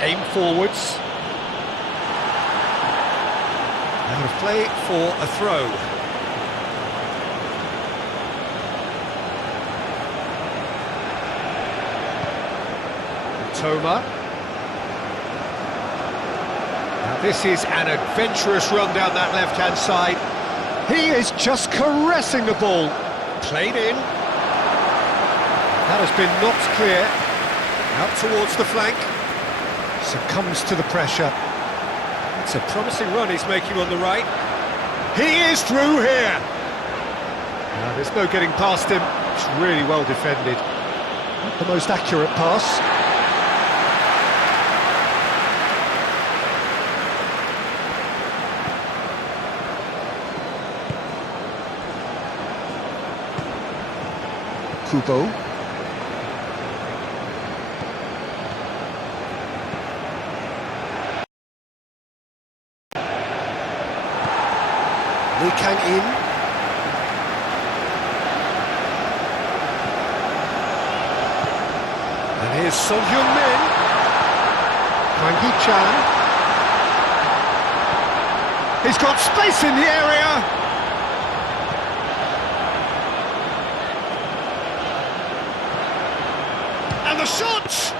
Aim forwards. Out of play for a throw. Toma. Now this is an adventurous run down that left-hand side. He is just caressing the ball. Played in. That has been knocked clear. Out towards the flank. Succumbs to the pressure. It's a promising run he's making on the right. He is through here. Now, there's no getting past him. It's really well defended. Not the most accurate pass. Kubo. Lee Kang in. And here's Son Heung-min. Hwang Hee-chan. He's got space in the area. And the shot!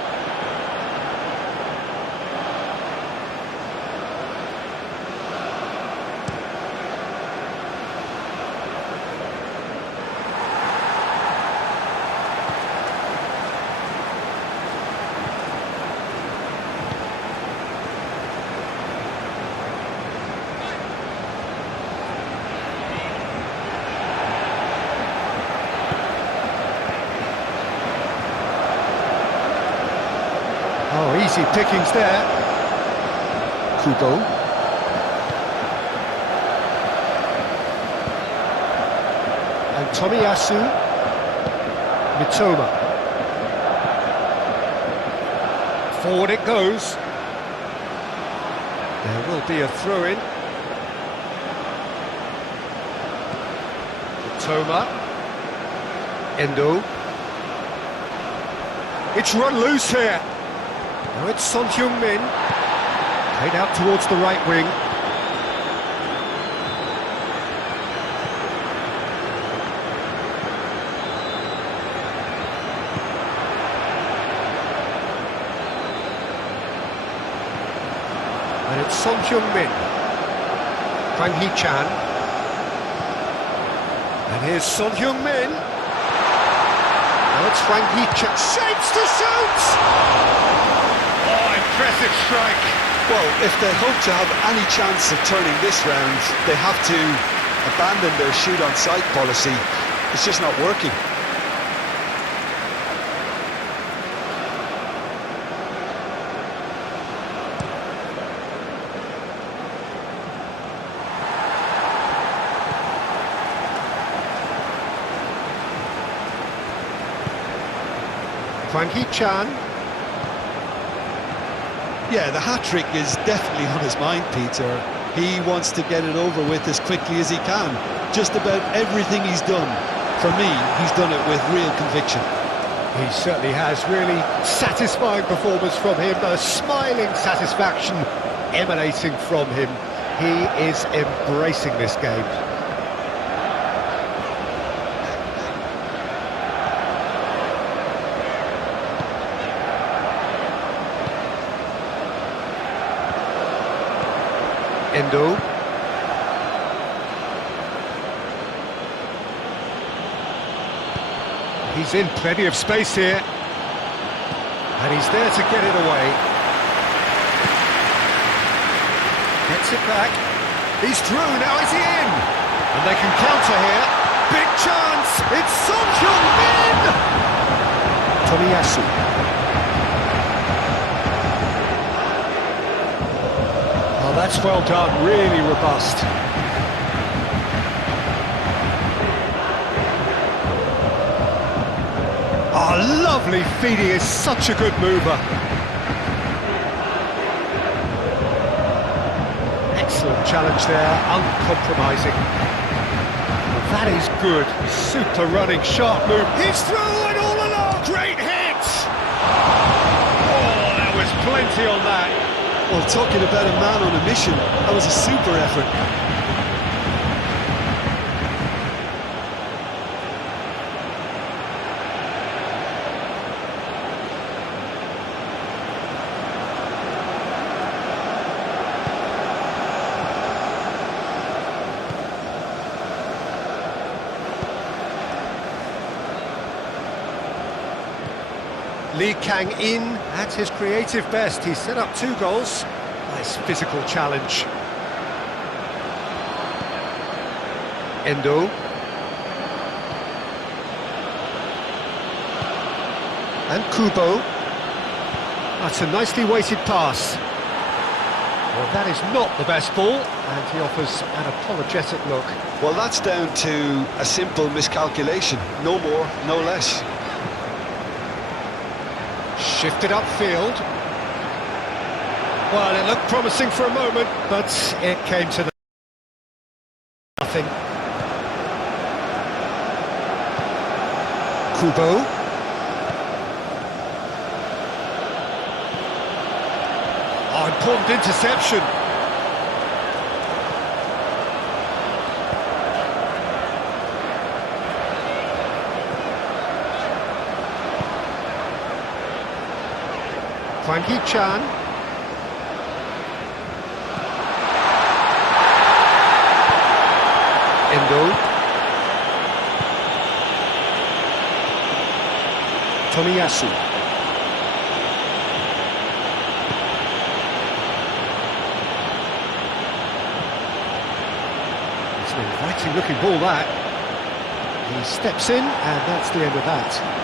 Oh, easy pickings there. Kubo. And Tomiyasu. Mitoma. Forward it goes. There will be a throw-in. Mitoma. Endo. It's run loose here. Now it's Son Heung-min, played out towards the right wing. And it's Son Heung-min, Hwang Hee-chan. And here's Son Heung-min. Now it's Hwang Hee-chan, shapes to shoot! Impressive strike. Well, if they hope to have any chance of turning this round, they have to abandon their shoot-on-sight policy. It's just not working. Hwang Hee-chan. Yeah, the hat-trick is definitely on his mind, Peter. He wants to get it over with as quickly as he can. Just about everything he's done, for me, he's done it with real conviction. He certainly has. Really satisfying performance from him. A smiling satisfaction emanating from him. He is embracing this game. Endo. He's in plenty of space here. And he's there to get it away. Gets it back. He's through, now is he in? And they can counter here. Big chance! It's Son Heung-min! Tomiyasu. Oh, that's well done, really robust. Oh, lovely feed, he is such a good mover. Excellent challenge there, uncompromising. Well, that is good, super running, sharp move. He's through and all along, great hit! Oh, there was plenty on that. Well, talking about a man on a mission, that was a super effort. Lee Kang-in at his creative best. He set up 2 goals. Nice physical challenge. Endo. And Kubo. That's a nicely weighted pass. Well, that is not the best ball, and he offers an apologetic look. Well, that's down to a simple miscalculation. No more, no less. Shifted upfield. Well, it looked promising for a moment, but it came to nothing. Kubo. Oh, important interception. Hwang Hee-chan. Endo. Tomiyasu. It's an inviting looking ball, that. He steps in, and that's the end of that.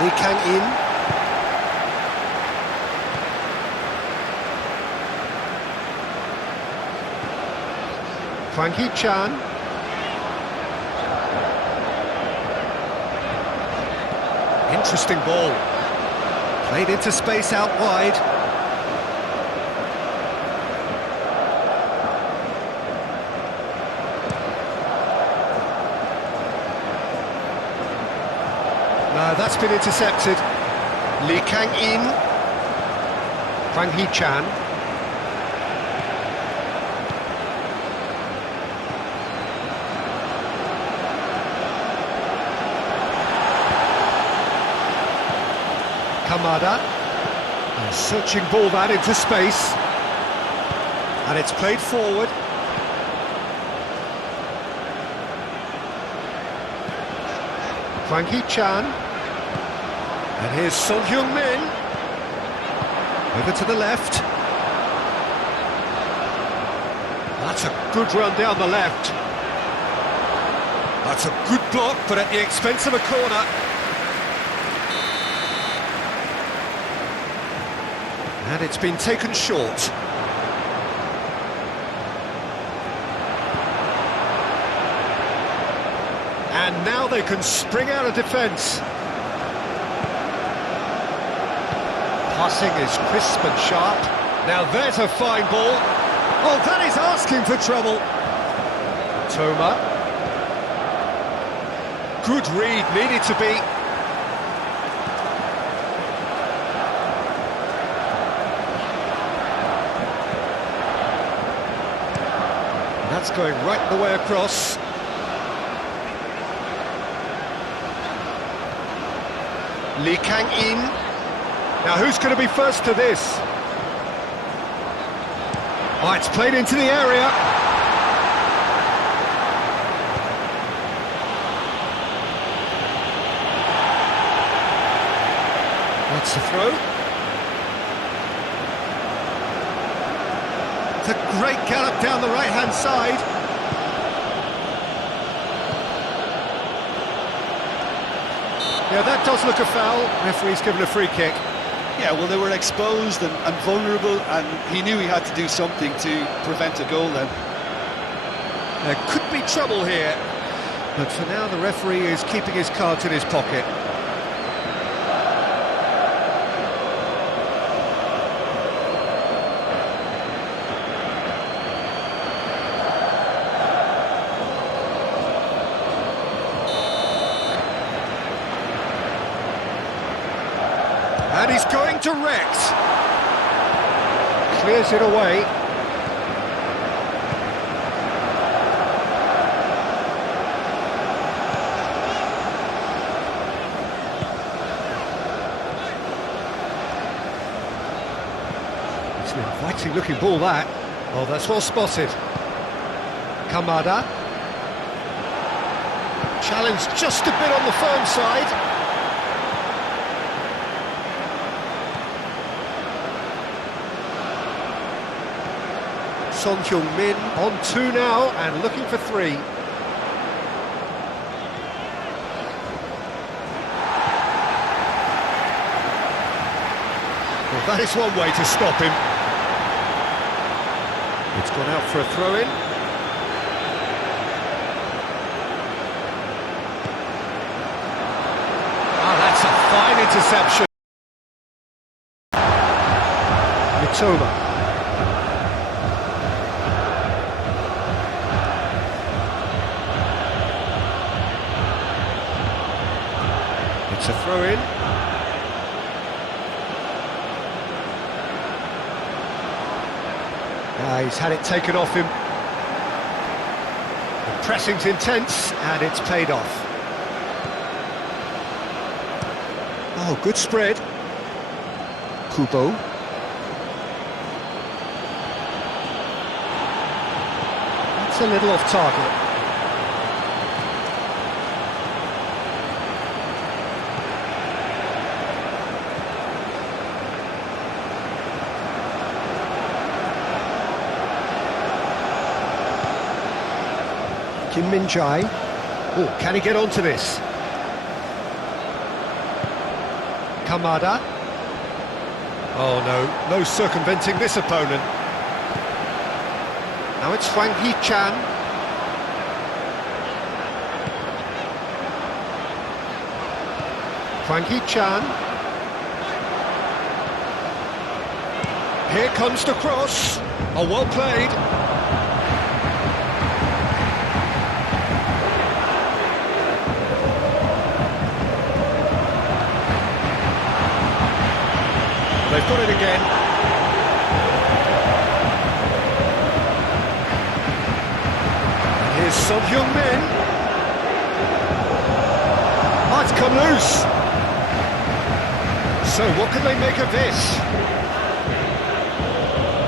Lee Kang-in. Hwang Hee-chan. Interesting ball. Played into space out wide. No, that's been intercepted. Lee Kang-in. Hwang Hee-chan. Kamada. A searching ball that into space. And it's played forward. Hwang Hee-chan. And here's Son Heung-min. Over to the left. That's a good run down the left. That's a good block, but at the expense of a corner. And it's been taken short. And now they can spring out of defence. Passing is crisp and sharp. Now there's a fine ball. Oh, that is asking for trouble. Toma. Good read, needed to be. That's going right the way across. Lee Kang-in. Now who's going to be first to this? Oh, it's played into the area. It's a throw. It's a great gallop down the right-hand side. Yeah, that does look a foul. Referee's given a free kick. Yeah, well, they were exposed and vulnerable, and he knew he had to do something to prevent a goal then. There could be trouble here, but for now the referee is keeping his cards in his pocket. And he's going direct. Clears it away. It's an inviting looking ball, that. Oh, that's well spotted. Kamada. Challenge just a bit on the firm side. Son-Heung-min on 2 now and looking for 3. Well, that is one way to stop him. It's gone out for a throw-in. Ah, that's a fine interception. Mitoma. It's a throw-in. He's had it taken off him. The pressing's intense, and it's paid off. Oh, good spread. Kubo. That's a little off target. Kim Min-jae. Oh, can he get onto this? Kamada. Oh no, no circumventing this opponent. Now it's Hwang Hee-chan. Hwang Hee-chan. Here comes the cross. Oh, well played. They've got it again. And here's Son-Heung-min. Oh, it's come loose. So what can they make of this?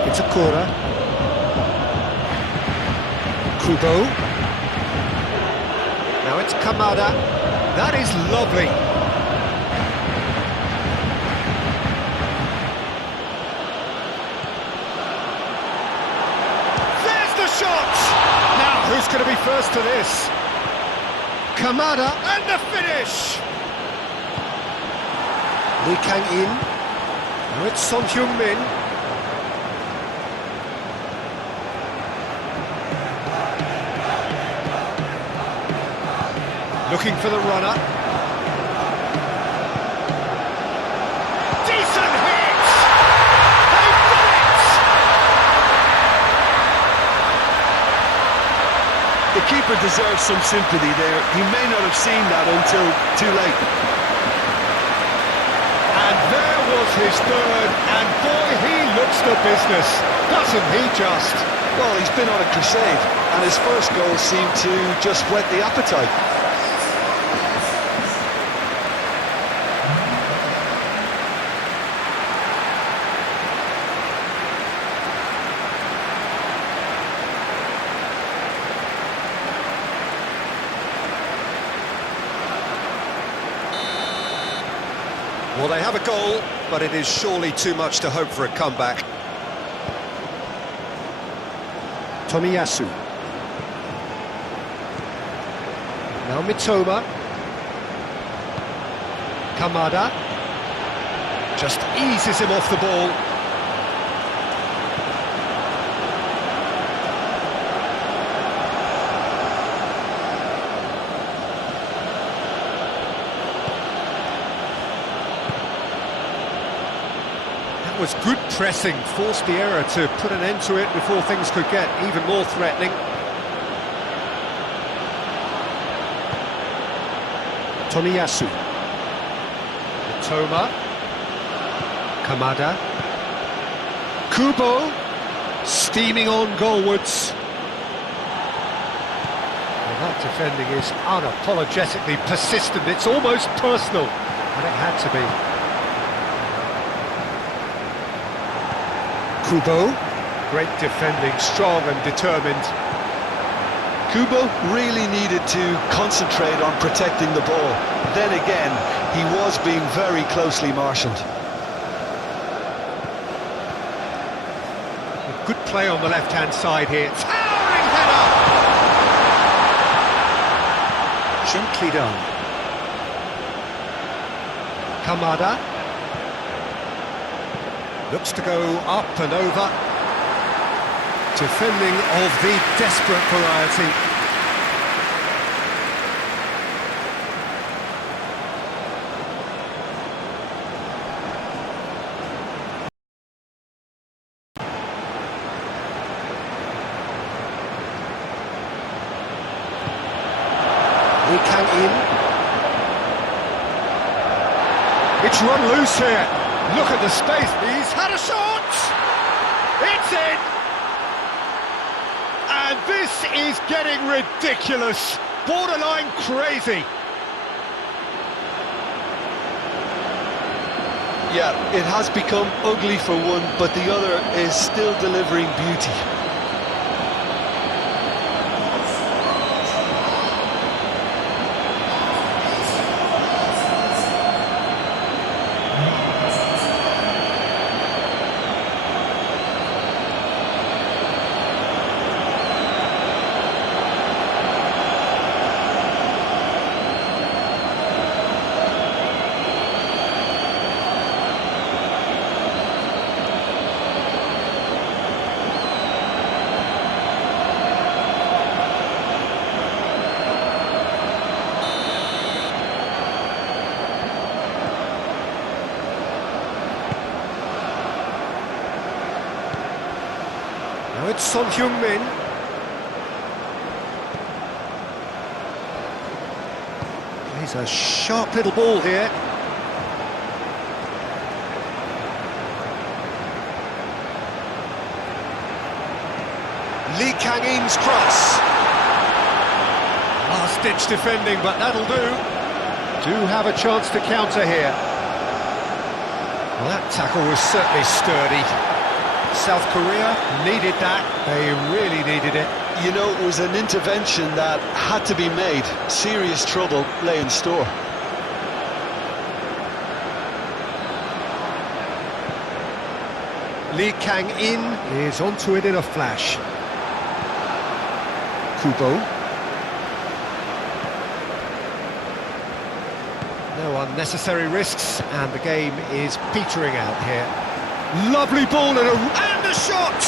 It's a corner. Kubo. Now it's Kamada. That is lovely. Who's going to be first to this? Kamada, and the finish! Lee Kang-in. Now it's Son-Heung-min. Looking for the runner. Decent hit! They've done it! The keeper deserves some sympathy there. He may not have seen that until too late. And there was his third, and boy, he looks the business, doesn't he just? Well, he's been on a crusade, and his first goal seemed to just whet the appetite. What they have a goal, but it is surely too much to hope for a comeback. Tomiyasu. Now Mitoma. Kamada. Just eases him off the ball. Was good pressing, forced the error to put an end to it before things could get even more threatening. Tomiyasu. Toma. Kamada. Kubo. Steaming on goalwards. Well, that defending is unapologetically persistent. It's almost personal, and it had to be. Kubo, great defending, strong and determined. Kubo really needed to concentrate on protecting the ball. Then again, he was being very closely marshalled. Good play on the left-hand side here. Towering header! Gently done. Kamada. Looks to go up and over. Defending of the desperate variety. He can in. It's run loose here. Look at the space, he's had a shot! It's in! And this is getting ridiculous, borderline crazy. Yeah, it has become ugly for one, but the other is still delivering beauty. Now it's Sonheung-min. Plays a sharp little ball here. Lee Kang-in's cross. Last-ditch defending, but that'll do. Do have a chance to counter here. Well, that tackle was certainly sturdy. South Korea needed that. They really needed it. You know, it was an intervention that had to be made. Serious trouble lay in store. Lee Kang-in is onto it in a flash. Kubo. No unnecessary risks, and the game is petering out here. Lovely ball and a shot!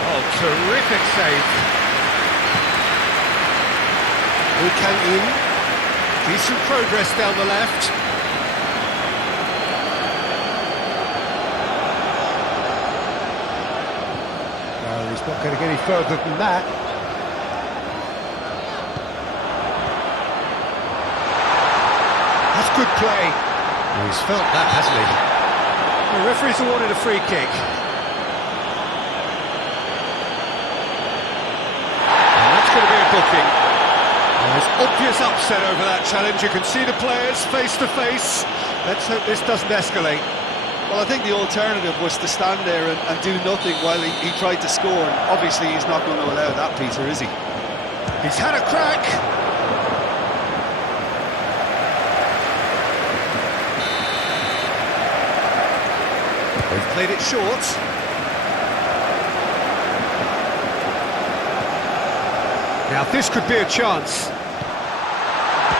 Oh, terrific save. Lee Kang-in. Decent progress down the left. No, he's not going to get any further than that. That's good play. Oh, he's felt that, hasn't he? The referee's awarded a free kick. And that's going to be a booking. There's obvious upset over that challenge. You can see the players face to face. Let's hope this doesn't escalate. Well, I think the alternative was to stand there and do nothing while he tried to score. And obviously, he's not going to allow that, Peter, is he? He's had a crack. They've played it short. Now this could be a chance.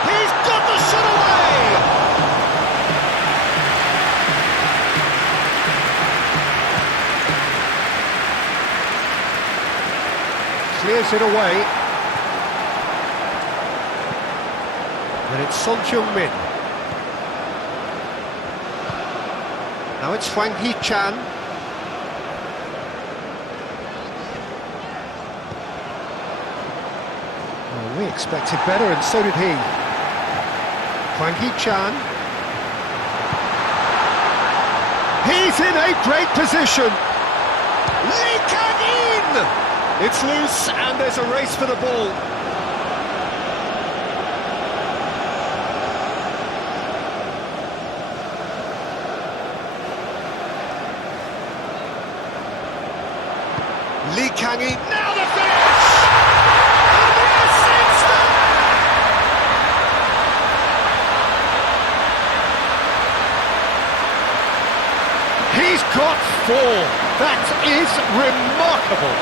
He's got the shot away! Clears it away. And it's Son-Heung-min. Now it's Hwang Hee-chan. Well, we expected better, and so did he. Hwang Hee-chan. He's in a great position. Lee Kang-in! It's loose, and there's a race for the ball. Lee Kang-in, now the finish! And yes, it's done! He's got 4. That is remarkable.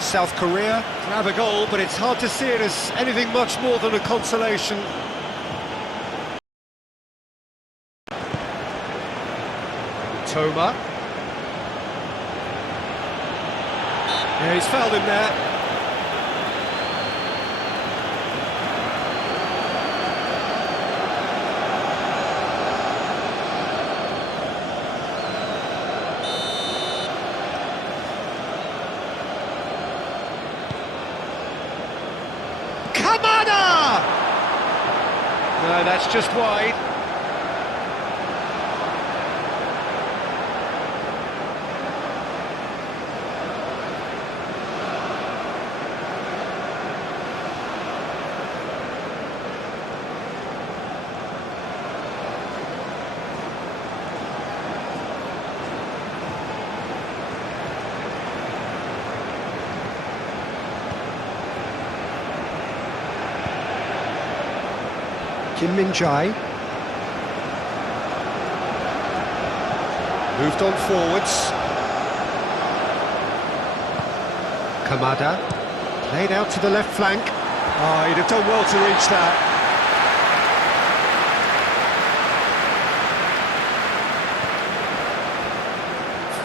South Korea grab a goal, but it's hard to see it as anything much more than a consolation. Toma. Yeah, he's fouled him there. Kamada! No, that's just wide. Kim Min-jae. Moved on forwards. Kamada. Played out to the left flank. Oh, he'd have done well to reach that.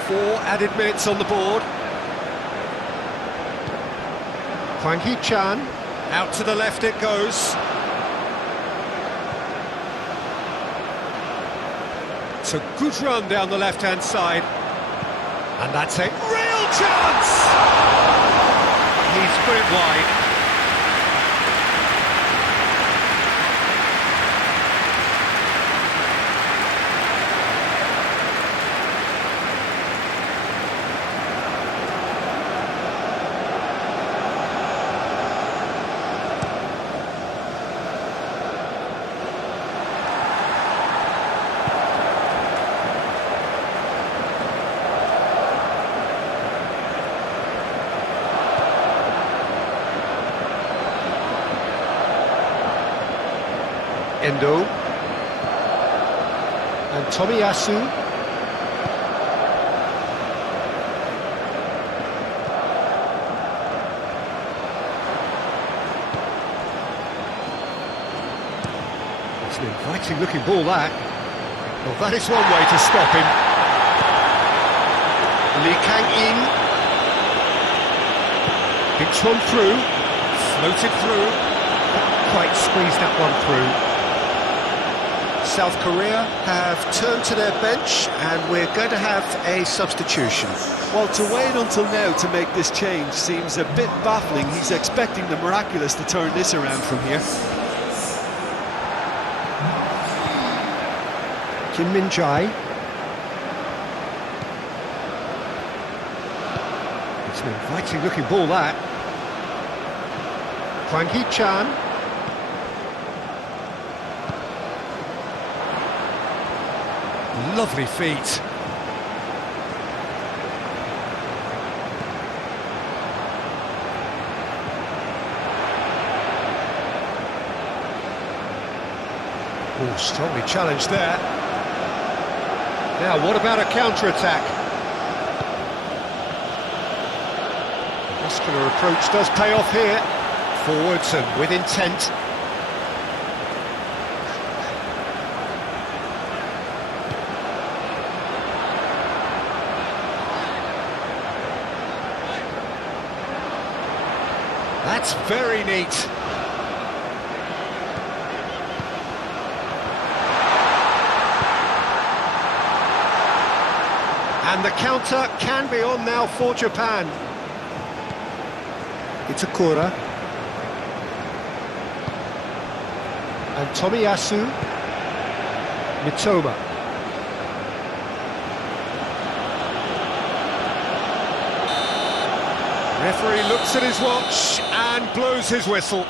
Four added minutes on the board. Hwang Hee-chan. Out to the left it goes. It's a good run down the left-hand side. And that's a real chance! He's put it wide. Endo and Tomiyasu. It's an inviting looking ball, that. Well, that is one way to stop him. Lee Kang-in. Hits one through, floated through, not quite squeezed that one through. South Korea have turned to their bench, and we're going to have a substitution. Well, to wait until now to make this change seems a bit baffling. He's expecting the miraculous to turn this around from here. Kim Min-jae. It's an inviting looking ball, that. Hwang Hee-chan. Lovely feet. Oh, strongly challenged there. Now, what about a counter-attack? Muscular approach does pay off here. Forwards and with intent. That's very neat. And the counter can be on now for Japan. Itakura. And Tomiyasu. Mitoma. Referee looks at his watch and blows his whistle.